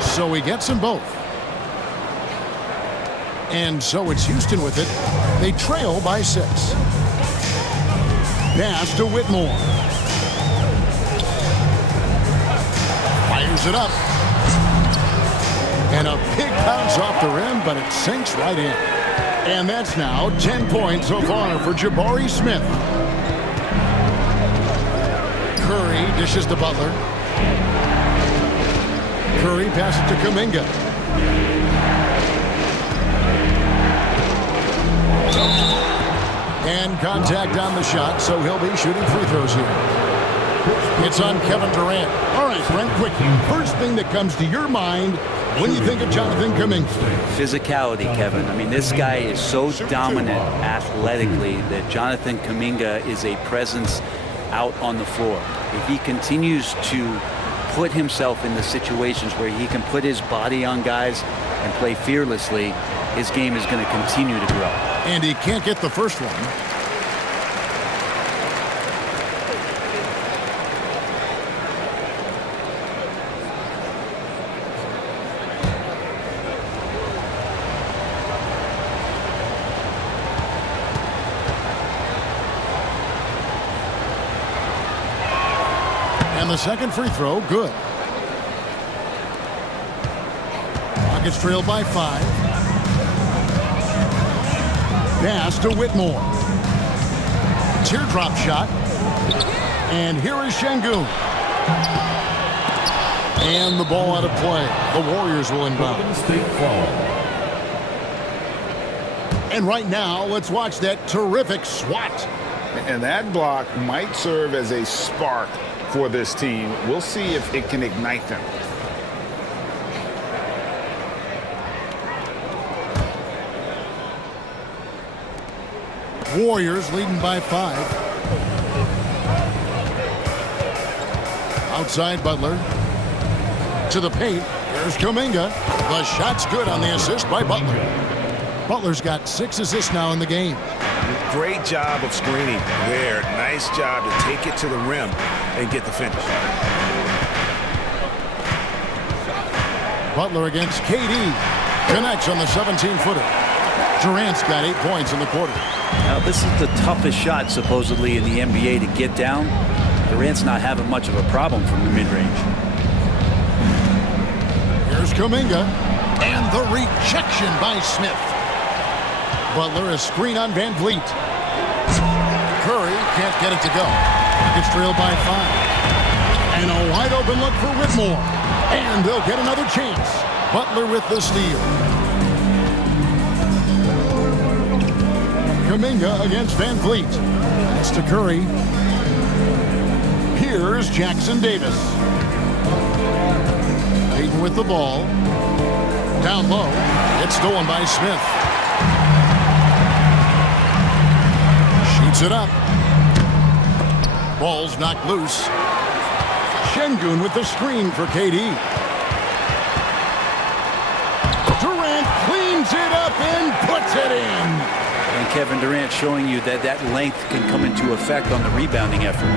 So he gets them both. And so it's Houston with it. They trail by 6. Pass to Whitmore. Fires it up. And a big bounce off the rim, but it sinks right in. And that's now 10 points so far for Jabari Smith. Curry dishes to Butler. Curry passes to Kuminga. And contact on the shot, so he'll be shooting free throws here. It's on Kevin Durant. All right, Brent, quick. First thing that comes to your mind when you think of Jonathan Kuminga. Physicality, Kevin. I mean, this guy is so dominant athletically that Jonathan Kuminga is a presence out on the floor. If he continues to put himself in the situations where he can put his body on guys and play fearlessly, his game is going to continue to grow. And he can't get the first one. And the second free throw, good. Rockets trail by 5. Pass to Whitmore. Teardrop shot. And here is Şengün. And the ball out of play. The Warriors will inbound. And right now, let's watch that terrific swat. And that block might serve as a spark for this team. We'll see if it can ignite them. Warriors leading by 5. Outside Butler. To the paint. Here's Kuminga. The shot's good on the assist by Butler. Butler's got 6 assists now in the game. Great job of screening there. Nice job to take it to the rim and get the finish. Butler against KD. Connects on the 17-footer. Durant's got 8 points in the quarter. Now, this is the toughest shot, supposedly, in the NBA to get down. Durant's not having much of a problem from the mid-range. Here's Kuminga. And the rejection by Smith. Butler a screen on Van Vliet. Curry can't get it to go. Rockets trail by 5. And a wide open look for Whitmore. And they'll get another chance. Butler with the steal. Kuminga against Van Vliet. That's to Curry. Here's Jackson Davis. Payton with the ball. Down low. It's stolen by Smith. Shoots it up. Ball's knocked loose. Şengün with the screen for KD. Durant cleans it up and puts it in. And Kevin Durant showing you that that length can come into effect on the rebounding effort.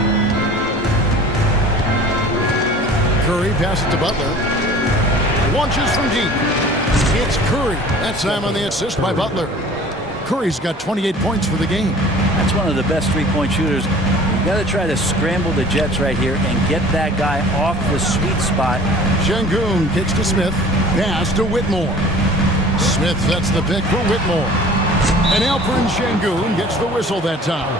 Curry passes to Butler. Launches from deep. It's Curry. That time on the assist by Butler. Curry's got 28 points for the game. That's one of the best three-point shooters. You got to try to scramble the Jets right here and get that guy off the sweet spot. Şengün kicks to Smith. Pass to Whitmore. Smith sets the pick for Whitmore. And Alperen Şengün gets the whistle that time.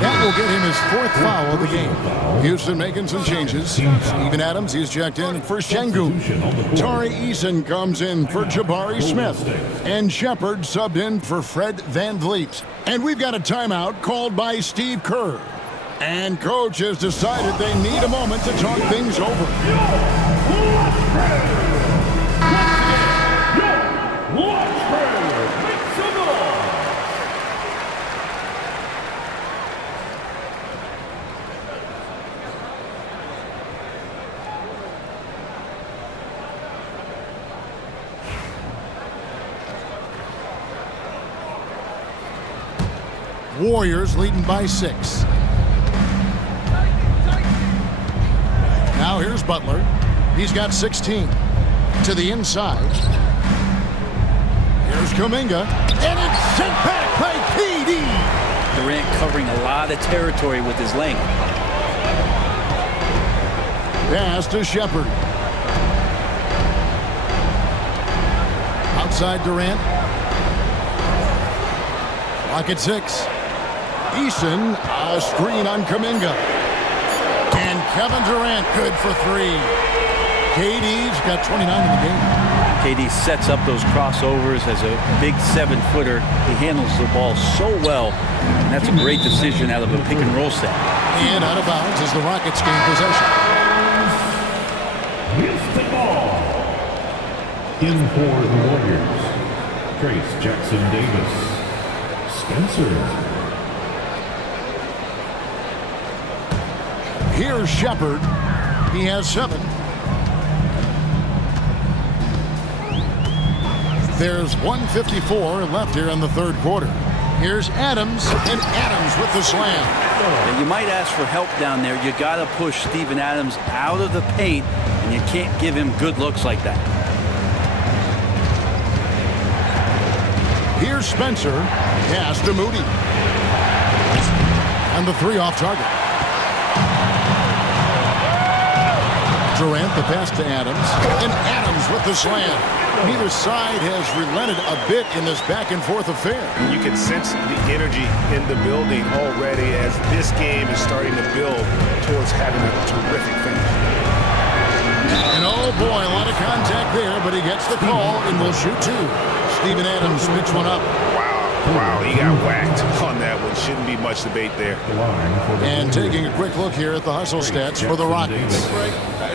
That will get him his 4th foul of the game. Houston making some changes. Steven Adams, he's checked in for Şengün. Tari Eason comes in for Jabari Smith. And Shepard subbed in for Fred Van Vliet. And we've got a timeout called by Steve Kerr. And coach has decided they need a moment to talk things over. Warriors leading by 6. Now here's Butler. He's got 16. To the inside. Here's Kuminga. And it's sent back by KD. Durant covering a lot of territory with his length. Pass to Shepard. Outside Durant. Clock at 6. Eason, a screen on Kuminga. And Kevin Durant good for 3. KD's got 29 in the game. KD sets up those crossovers as a big 7-footer. He handles the ball so well, and that's a great decision out of a pick and roll set. And out of bounds as the Rockets gain possession. Houston ball. In for the Warriors, Trace Jackson Davis. Spencer. Here's Shepard. He has 7. There's 1:54 left here in the third quarter. Here's Adams, and Adams with the slam. And you might ask for help down there. You got to push Steven Adams out of the paint, and you can't give him good looks like that. Here's Spencer. Pass to Moody. And the 3 off target. Durant the pass to Adams. And Adams with the slam. Neither side has relented a bit in this back-and-forth affair. You can sense the energy in the building already as this game is starting to build towards having a terrific finish. And oh boy, a lot of contact there, but he gets the call and will shoot 2. Steven Adams picks one up. Wow, he got whacked on that one. Shouldn't be much debate there. And taking a quick look here at the hustle stats for the Rockets.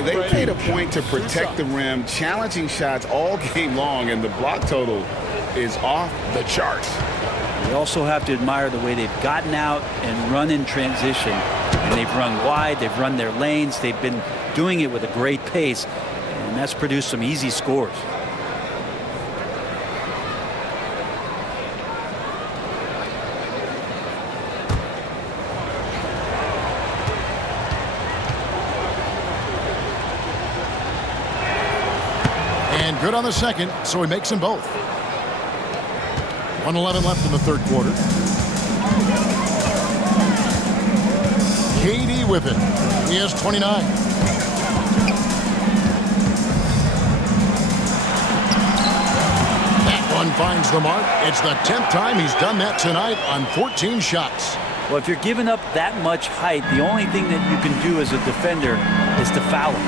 They made a point to protect the rim, challenging shots all game long, and the block total is off the charts. You also have to admire the way they've gotten out and run in transition. And they've run wide, they've run their lanes, they've been doing it with a great pace, and that's produced some easy scores. Good on the second, so he makes them both. 1:11 left in the third quarter. KD with it. He has 29. That one finds the mark. It's the 10th time he's done that tonight on 14 shots. Well, if you're giving up that much height, the only thing that you can do as a defender is to foul him.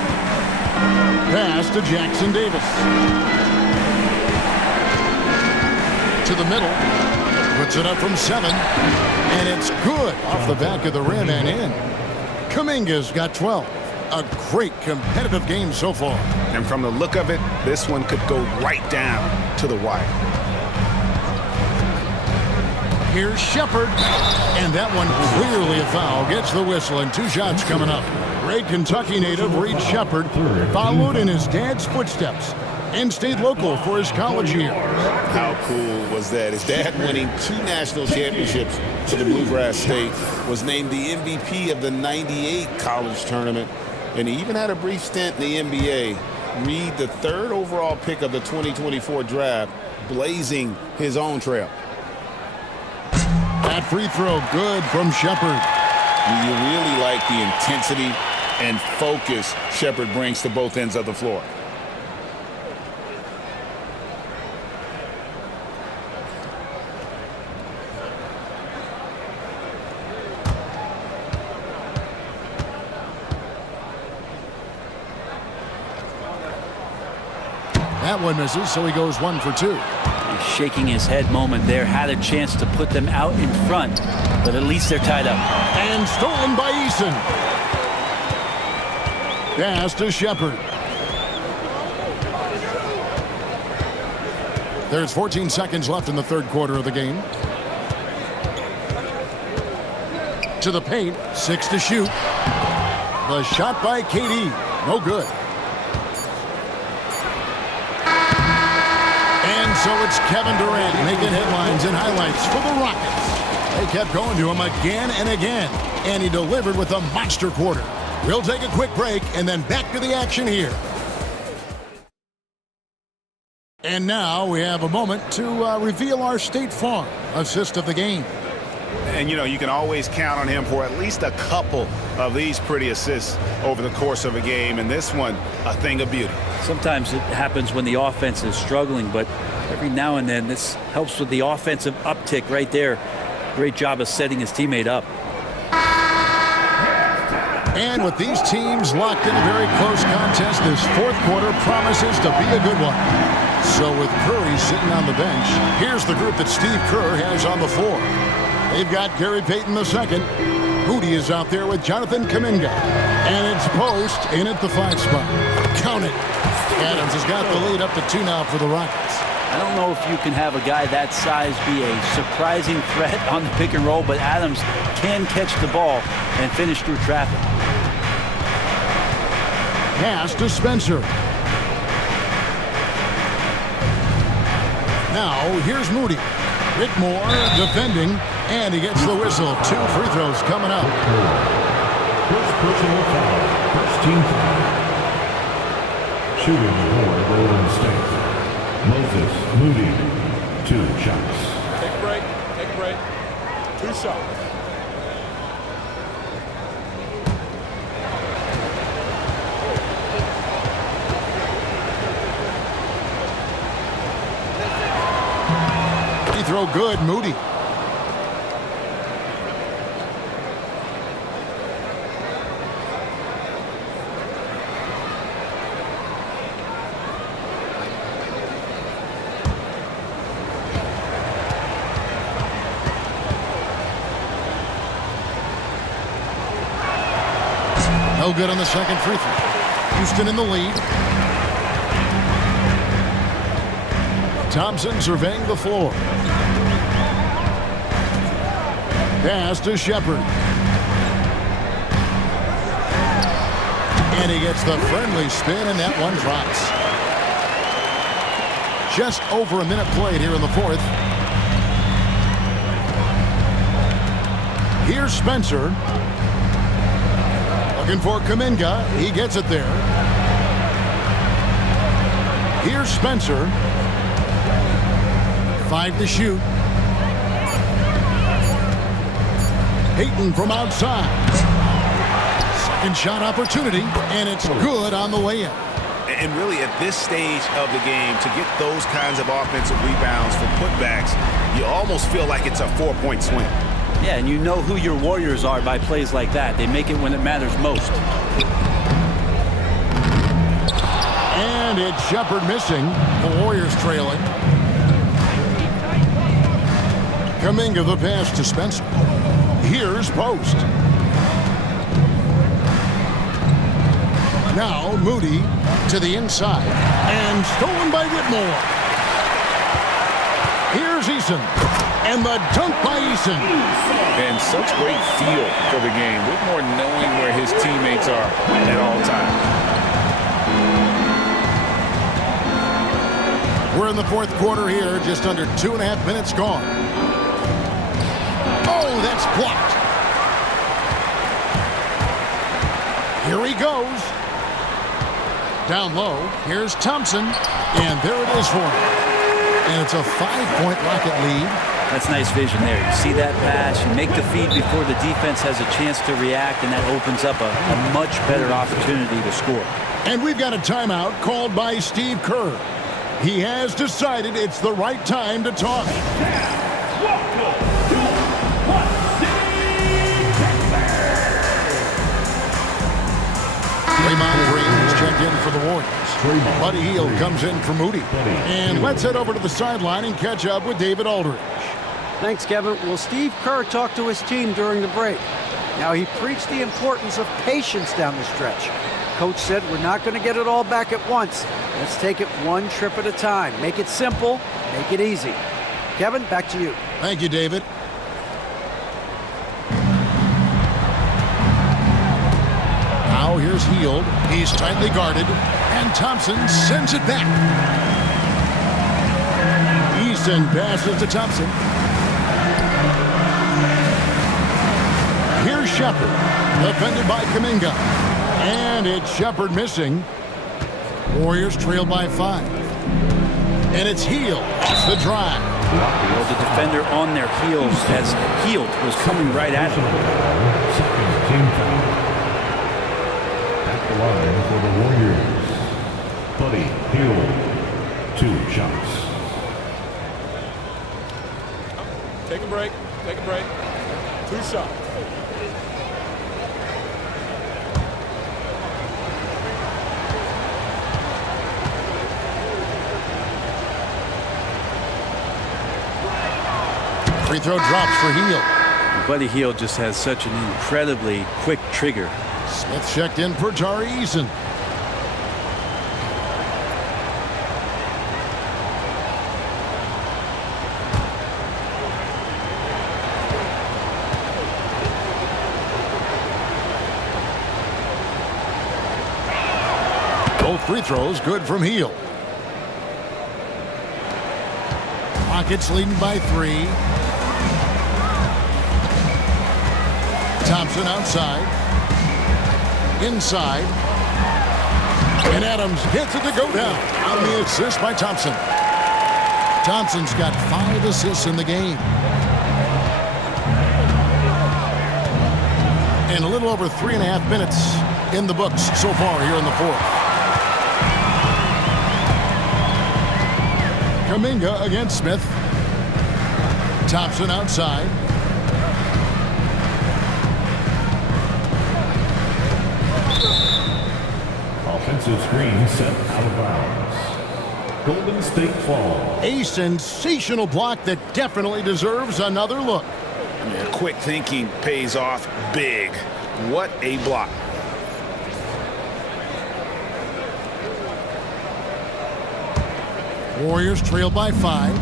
Pass to Jackson Davis. To the middle. Puts it up from 7. And it's good off the back of the rim and in. Kuminga's got 12. A great competitive game so far. And from the look of it, this one could go right down to the wire. Here's Shepard. And that one clearly a foul. Gets the whistle and 2 shots coming up. Great Kentucky native Reed Shepard followed in his dad's footsteps and stayed local for his college years. How cool was that? His dad winning 2 national championships for the Bluegrass State, was named the MVP of the '98 college tournament, and he even had a brief stint in the NBA. Reed, the 3rd overall pick of the 2024 draft, blazing his own trail. That free throw good from Shepard. You really like the intensity and focus Shepard brings to both ends of the floor. That one misses, so he goes 1 for 2. He's shaking his head moment there. Had a chance to put them out in front, but at least they're tied up. And stolen by Eason. Pass to Shepard. There's 14 seconds left in the third quarter of the game. To the paint, 6 to shoot. The shot by KD, no good. And so it's Kevin Durant making headlines and highlights for the Rockets. They kept going to him again and again, and he delivered with a monster quarter. We'll take a quick break and then back to the action here. And now we have a moment to reveal our State Farm assist of the game. And, you know, you can always count on him for at least a couple of these pretty assists over the course of a game. And this one, a thing of beauty. Sometimes it happens when the offense is struggling, but every now and then this helps with the offensive uptick right there. Great job of setting his teammate up. And with these teams locked in a very close contest, this fourth quarter promises to be a good one. So with Curry sitting on the bench, here's the group that Steve Kerr has on the floor. They've got Gary Payton II. Hootie is out there with Jonathan Kuminga. And it's Post in at the 5 spot. Count it. Adams has got the lead up to 2 now for the Rockets. I don't know if you can have a guy that size be a surprising threat on the pick and roll, but Adams can catch the ball and finish through traffic. Pass to Spencer. Now, here's Moody. Whitmore defending, and he gets the whistle. 2 free throws coming up. First personal foul. First team foul. Shooting for Golden State. Moses Moody. 2 shots. Take a break. Take a break. 2 shots. Free throw good, Moody. No good on the second free throw. Houston in the lead. Thompson surveying the floor. Pass to Shepard. And he gets the friendly spin, and that one drops. Just over a minute played here in the fourth. Here's Spencer. Looking for Kuminga. He gets it there. Here's Spencer. 5 to shoot. Hayton from outside. Second shot opportunity, and it's good on the way in. And really, at this stage of the game, to get those kinds of offensive rebounds for putbacks, you almost feel like it's a 4-point swing. Yeah, and you know who your Warriors are by plays like that. They make it when it matters most. And it's Shepard missing. The Warriors trailing. Kuminga the pass to Spencer. Here's Post. Now Moody to the inside. And stolen by Whitmore. Here's Eason. And the dunk by Eason. And such great feel for the game. Whitmore knowing where his teammates are at all times. We're in the fourth quarter here. Just under 2.5 minutes gone. Oh, that's blocked. Here he goes. Down low. Here's Thompson. And there it is for him. And it's a 5-point Rocket lead. That's nice vision there. You see that pass, you make the feed before the defense has a chance to react, and that opens up a much better opportunity to score. And we've got a timeout called by Steve Kerr. He has decided it's the right time to talk. Draymond Green has checked in for the Warriors. Buddy Hield comes in for Moody. And let's head over to the sideline and catch up with David Aldridge. Thanks, Kevin. Well, Steve Kerr talked to his team during the break. Now, he preached the importance of patience down the stretch. Coach said, we're not going to get it all back at once. Let's take it one trip at a time. Make it simple, make it easy. Kevin, back to you. Thank you, David. Now here's Hield. He's tightly guarded, and Thompson sends it back. Eason passes to Thompson. Here's Shepard, defended by Kuminga. And it's Shepard missing. Warriors trail by 5. And it's Hield. It's the drive. Well, the defender on their heels as Hield was coming right at him. Second team foul. At the line for the Warriors. Buddy Hield. 2 shots. Take a break. Take a break. 2 shots. Free throw drops for Hield. Buddy Hield just has such an incredibly quick trigger. Smith checked in for Tari Eason. free throws good from Heel. Rockets leading by 3. Thompson outside. Inside. And Adams hits it to go down on the assist by Thompson. Thompson's got 5 assists in the game. And a little over 3.5 minutes in the books so far here in the fourth. Kuminga against Smith. Thompson outside. Offensive screen set out of bounds. Golden State ball. A sensational block that definitely deserves another look. Yeah, quick thinking pays off big. What a block. Warriors trail by 5.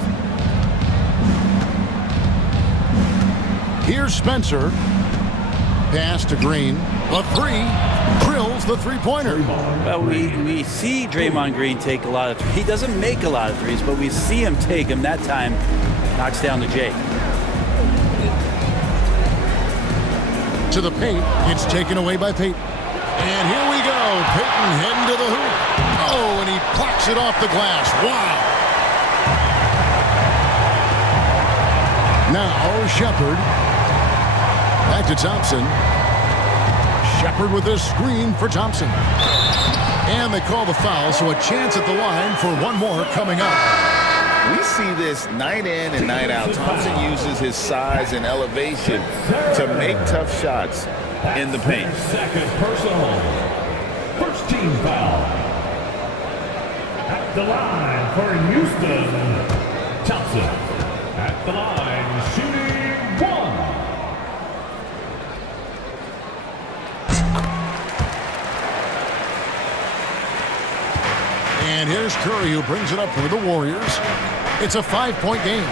Here's Spencer. Pass to Green. The 3. Drills the three-pointer. Well, we see Draymond Green take a lot of. He doesn't make a lot of threes, but we see him take them. That time, knocks down the J. To the paint. It's taken away by Payton. And here we go. Payton heading to the hoop. Oh, and he plucks it off the glass. Wow. Now Shepard. Back to Thompson. Shepard with this screen for Thompson. And they call the foul, so a chance at the line for one more coming up. We see this night in and night out. Thompson uses his size and elevation to make tough shots in the paint. Second personal. First team foul. At the line for Houston. Thompson. At the line, shooting 1. And here's Curry, who brings it up for the Warriors. It's a 5-point game.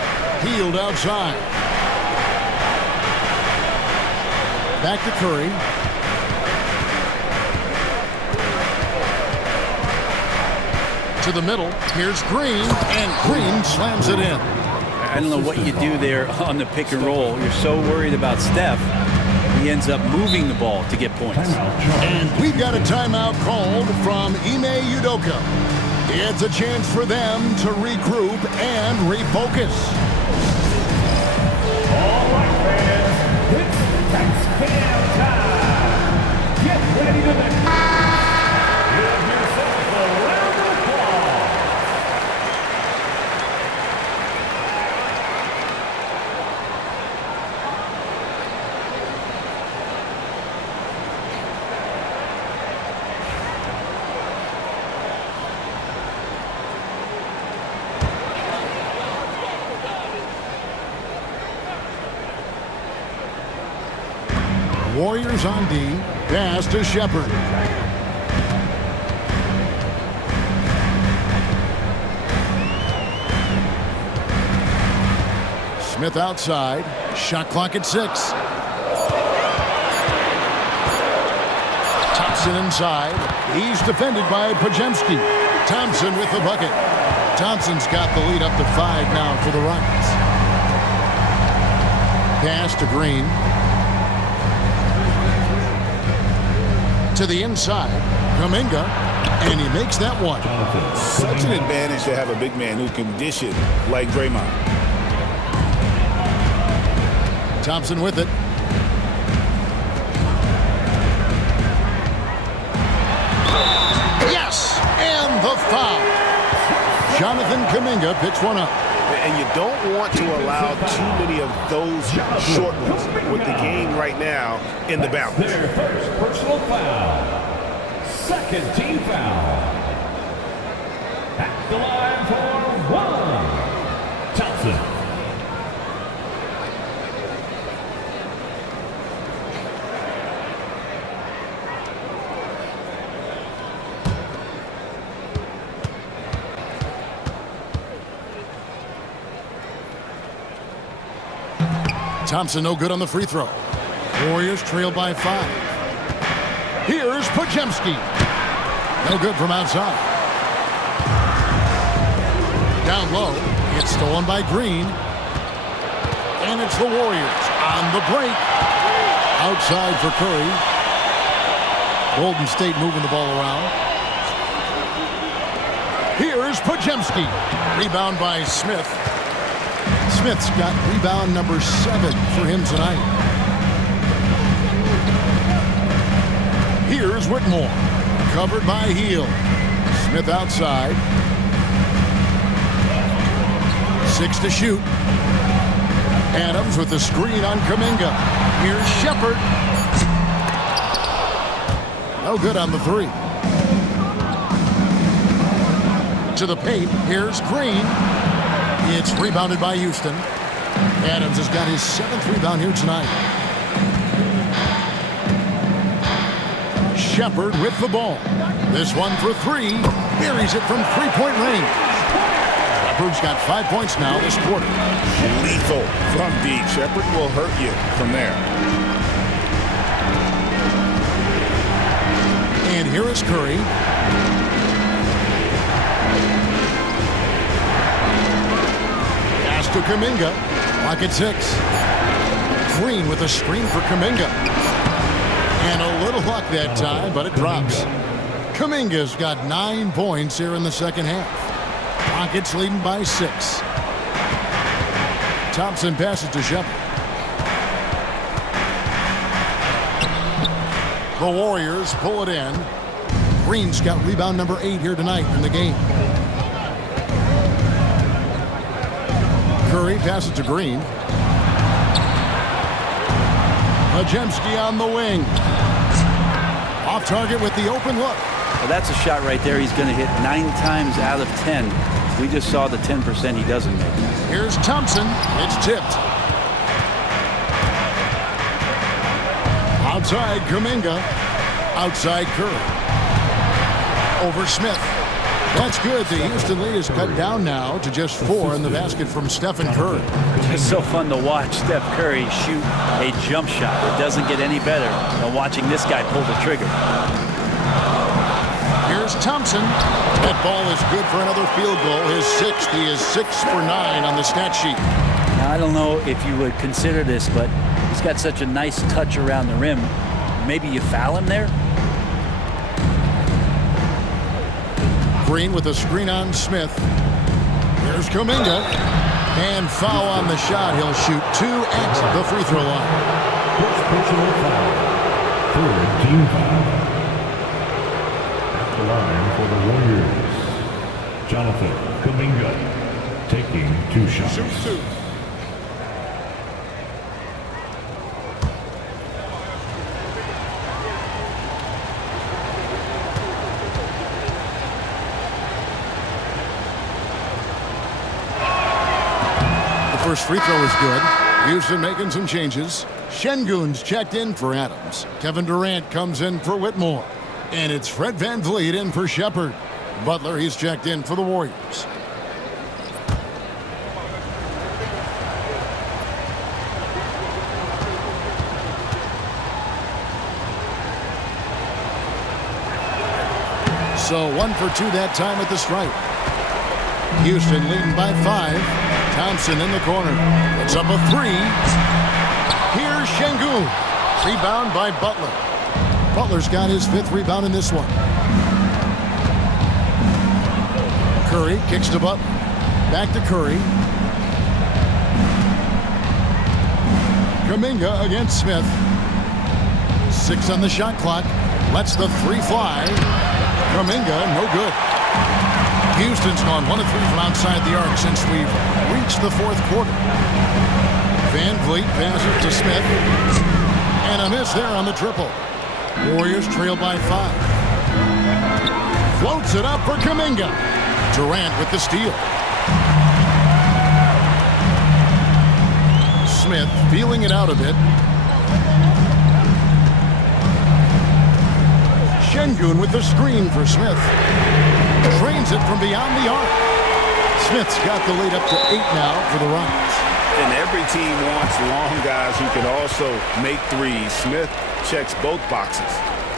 Healed outside. Back to Curry. To the middle. Here's Green. And Green slams it in. I don't know what you do there on the pick and roll. You're so worried about Steph. He ends up moving the ball to get points. And we've got a timeout called from Ime Udoka. It's a chance for them to regroup and refocus. All right, fans, it's tax-cam time. Get ready to make. Give yourself a round of applause. Warriors on D. Pass to Shepard. Smith outside. Shot clock at 6. Thompson inside. He's defended by Podziemski. Thompson with the bucket. Thompson's got the lead up to 5 now for the Rockets. Pass to Green. To the inside, Kuminga, and he makes that one. Such an advantage to have a big man who can dish it like Draymond. Thompson with it. Yes, and the foul. Jonathan Kuminga picks one up. And you don't want to allow too many of those short ones with the game right now in the balance. Their first personal foul. Second team foul. At the line for 1. Thompson. Thompson no good on the free throw. Warriors trail by 5. Here's Podziemski. No good from outside. Down low. It's stolen by Green. And it's the Warriors on the break. Outside for Curry. Golden State moving the ball around. Here's Pajemski. Rebound by Smith. Smith's got rebound number 7 for him tonight. Here's Whitmore. Covered by Heel. Smith outside. 6 to shoot. Adams with the screen on Kuminga. Here's Shepard. No good on the 3. To the paint. Here's Green. It's rebounded by Houston. Adams has got his 7th rebound here tonight. Shepard with the ball. This one for 3. Buries it from 3-point range. Shepard's got 5 points now this quarter. Lethal from deep. Shepard will hurt you from there. And here is Curry. Pass to Kuminga. Clock at 6. Green with a screen for Kuminga. And a little luck that time, but it drops. Kuminga's got 9 points here in the second half. Rockets leading by 6. Thompson passes to Shepard. The Warriors pull it in. Green's got rebound number 8 here tonight in the game. Curry passes to Green. Pajemski on the wing. Off target with the open look. Well, that's a shot right there. He's going to hit 9 times out of 10. We just saw the 10% he doesn't make. Here's Thompson. It's tipped. Outside Kuminga. Outside Curry. Over Smith. That's good. The Houston lead is cut down now to just 4 in the basket from Stephen Curry. It's so fun to watch Steph Curry shoot a jump shot. It doesn't get any better than watching this guy pull the trigger. Here's Thompson. That ball is good for another field goal. His 6th. He is 6 for 9 on the stat sheet. Now, I don't know if you would consider this, but he's got such a nice touch around the rim. Maybe you foul him there? Green with a screen on Smith. Here's Kuminga. And foul on the shot. He'll shoot 2 at the free throw line. First personal foul. 3rd team foul. At the line for the Warriors, Jonathan Kuminga taking 2 shots. Shoots 2. First free throw is good. Houston making some changes. Şengün's checked in for Adams. Kevin Durant comes in for Whitmore. And it's Fred VanVleet in for Shepard. Butler, he's checked in for the Warriors. So 1 for 2 that time at the stripe. Houston leading by 5. Thompson in the corner. It's up a 3. Here's Şengün. Rebound by Butler. Butler's got his 5th rebound in this one. Curry kicks to Butler. Back to Curry. Kuminga against Smith. 6 on the shot clock. Lets the 3 fly. Kuminga, no good. Houston's gone 1 of 3 from outside the arc since we've reached the 4th quarter. VanVleet passes to Smith. And a miss there on the triple. Warriors trail by 5. Floats it up for Kuminga. Durant with the steal. Smith feeling it out a bit. Şengün with the screen for Smith. Drains it from beyond the arc. Smith's got the lead up to 8 now for the Rockets. And every team wants long guys who can also make threes. Smith checks both boxes.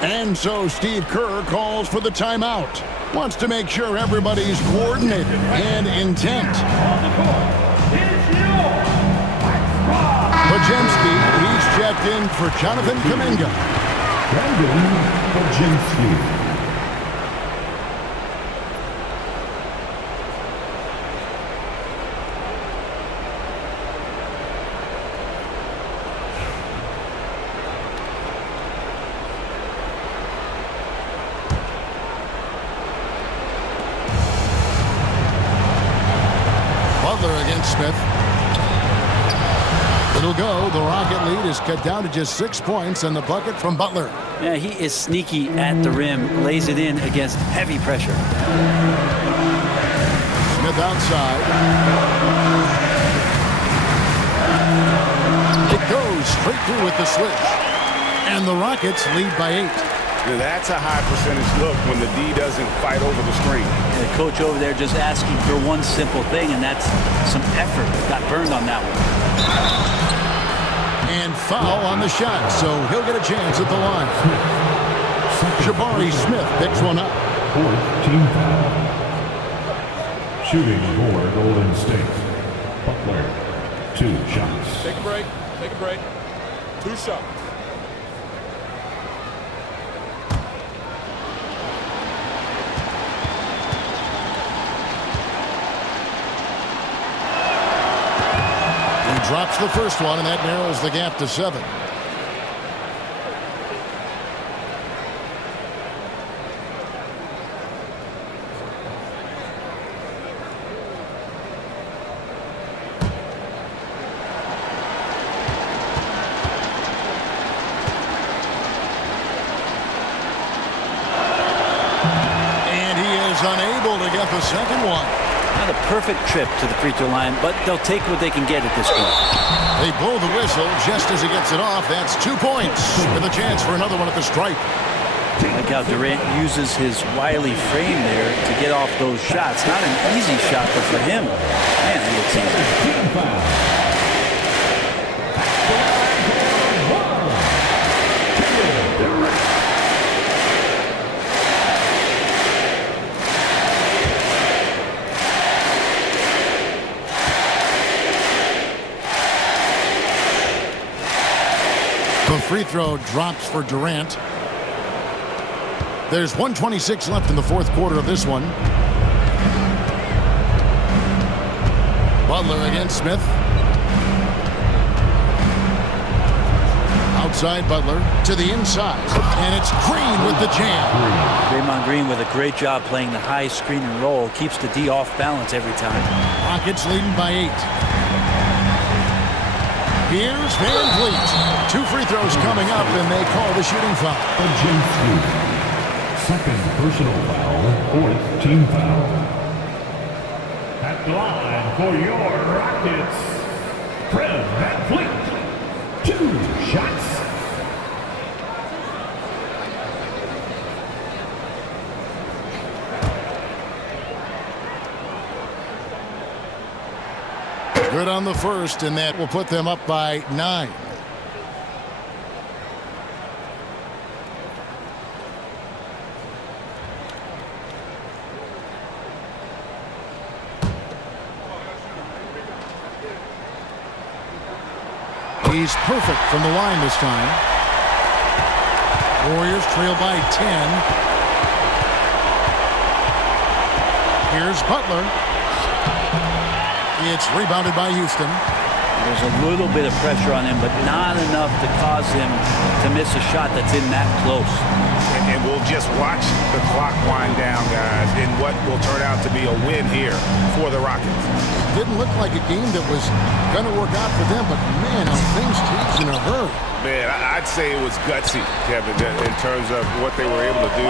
And so Steve Kerr calls for the timeout. Wants to make sure everybody's coordinated and intent. On the court, it's your Bajemski, he's checked in for Jonathan Kuminga. Brandon Bajemski. Against Smith. It'll go. The Rocket lead is cut down to just 6 points, and the bucket from Butler. Yeah, he is sneaky at the rim, lays it in against heavy pressure. Smith outside. It goes straight through with the switch. And the Rockets lead by 8. That's a high percentage look when the D doesn't fight over the screen. The coach over there just asking for one simple thing, and that's some effort. Got burned on that one. And foul on the shot, so he'll get a chance at the line. Jabari Smith picks one up. 4th team foul. Shooting for Golden State. Butler, 2 shots. Take a break. Take a break. 2 shots. Drops the first one, and that narrows the gap to 7. And he is unable to get the second one. Not a perfect trip to the free throw line, but they'll take what they can get at this point. They blow the whistle just as he gets it off. That's 2 points with a chance for another one at the stripe. Like how Durant uses his wily frame there to get off those shots. Not an easy shot, but for him, man, it looks easy. The free throw drops for Durant. There's 1:26 left in the 4th quarter of this one. Butler against Smith. Outside Butler to the inside. And it's Green with the jam. Draymond Green with a great job playing the high screen and roll. Keeps the D off balance every time. Rockets leading by 8. Here's Van Vliet. 2 free throws coming up, and they call the shooting foul. Bajemski. 2nd personal foul, 4th team foul. At the line for your Rockets, Fred Van Vliet. 2 shots. Good on the first, and that will put them up by 9. He's perfect from the line this time. Warriors trail by 10. Here's Butler. It's rebounded by Houston. There's a little bit of pressure on him, but not enough to cause him to miss a shot that's in that close. And we'll just watch the clock wind down, guys, in what will turn out to be a win here for the Rockets. Didn't look like a game that was going to work out for them, but man, how things changed in a hurry. Man, I'd say it was gutsy, Kevin, in terms of what they were able to do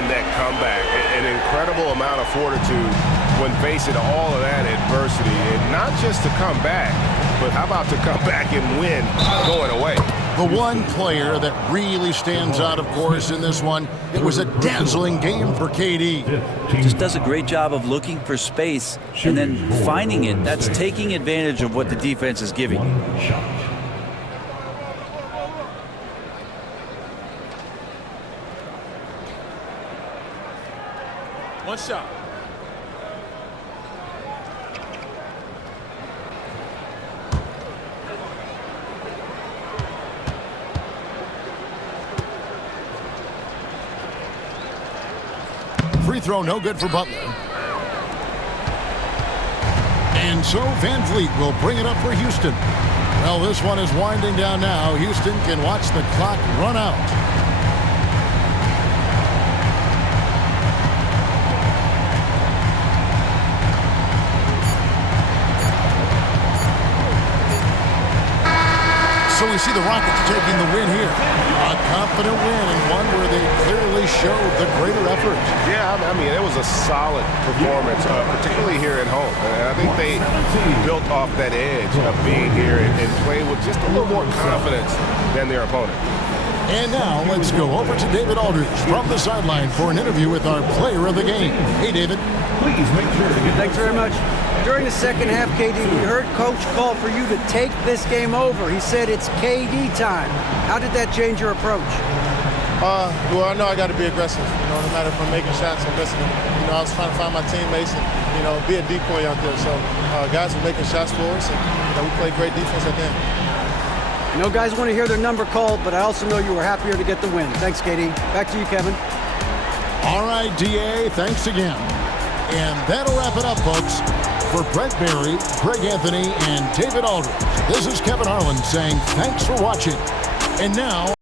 in that comeback. An incredible amount of fortitude when facing all of that adversity. And not just to come back, but how about to come back and win going away? The one player that really stands out, of course, in this one, it was a dazzling game for KD. Just does a great job of looking for space and then finding it. That's taking advantage of what the defense is giving. One shot. Free throw, no good for Butler. And so Van Vliet will bring it up for Houston. Well, this one is winding down now. Houston can watch the clock run out. So we see the Rockets taking the win here. A confident win and one where they clearly showed the greater effort. Yeah, I mean, it was a solid performance, particularly here at home. And I think they built off that edge of being here and played with just a little more confidence than their opponent. And now let's go over to David Aldridge from the sideline for an interview with our player of the game. Hey, David. Please make sure to get Thanks very much. During the second half, KD, we heard Coach call for you to take this game over. He said it's KD time. How did that change your approach? Well, I know I got to be aggressive. No matter if I'm making shots or missing them. I was trying to find my teammates and, be a decoy out there. So guys are making shots for us, and we play great defense at the end. I know guys want to hear their number called, but I also know you were happier to get the win. Thanks, KD. Back to you, Kevin. All right, DA, thanks again. And that'll wrap it up, folks. For Brent Barry, Greg Anthony, and David Aldridge, this is Kevin Harlan saying thanks for watching. And now...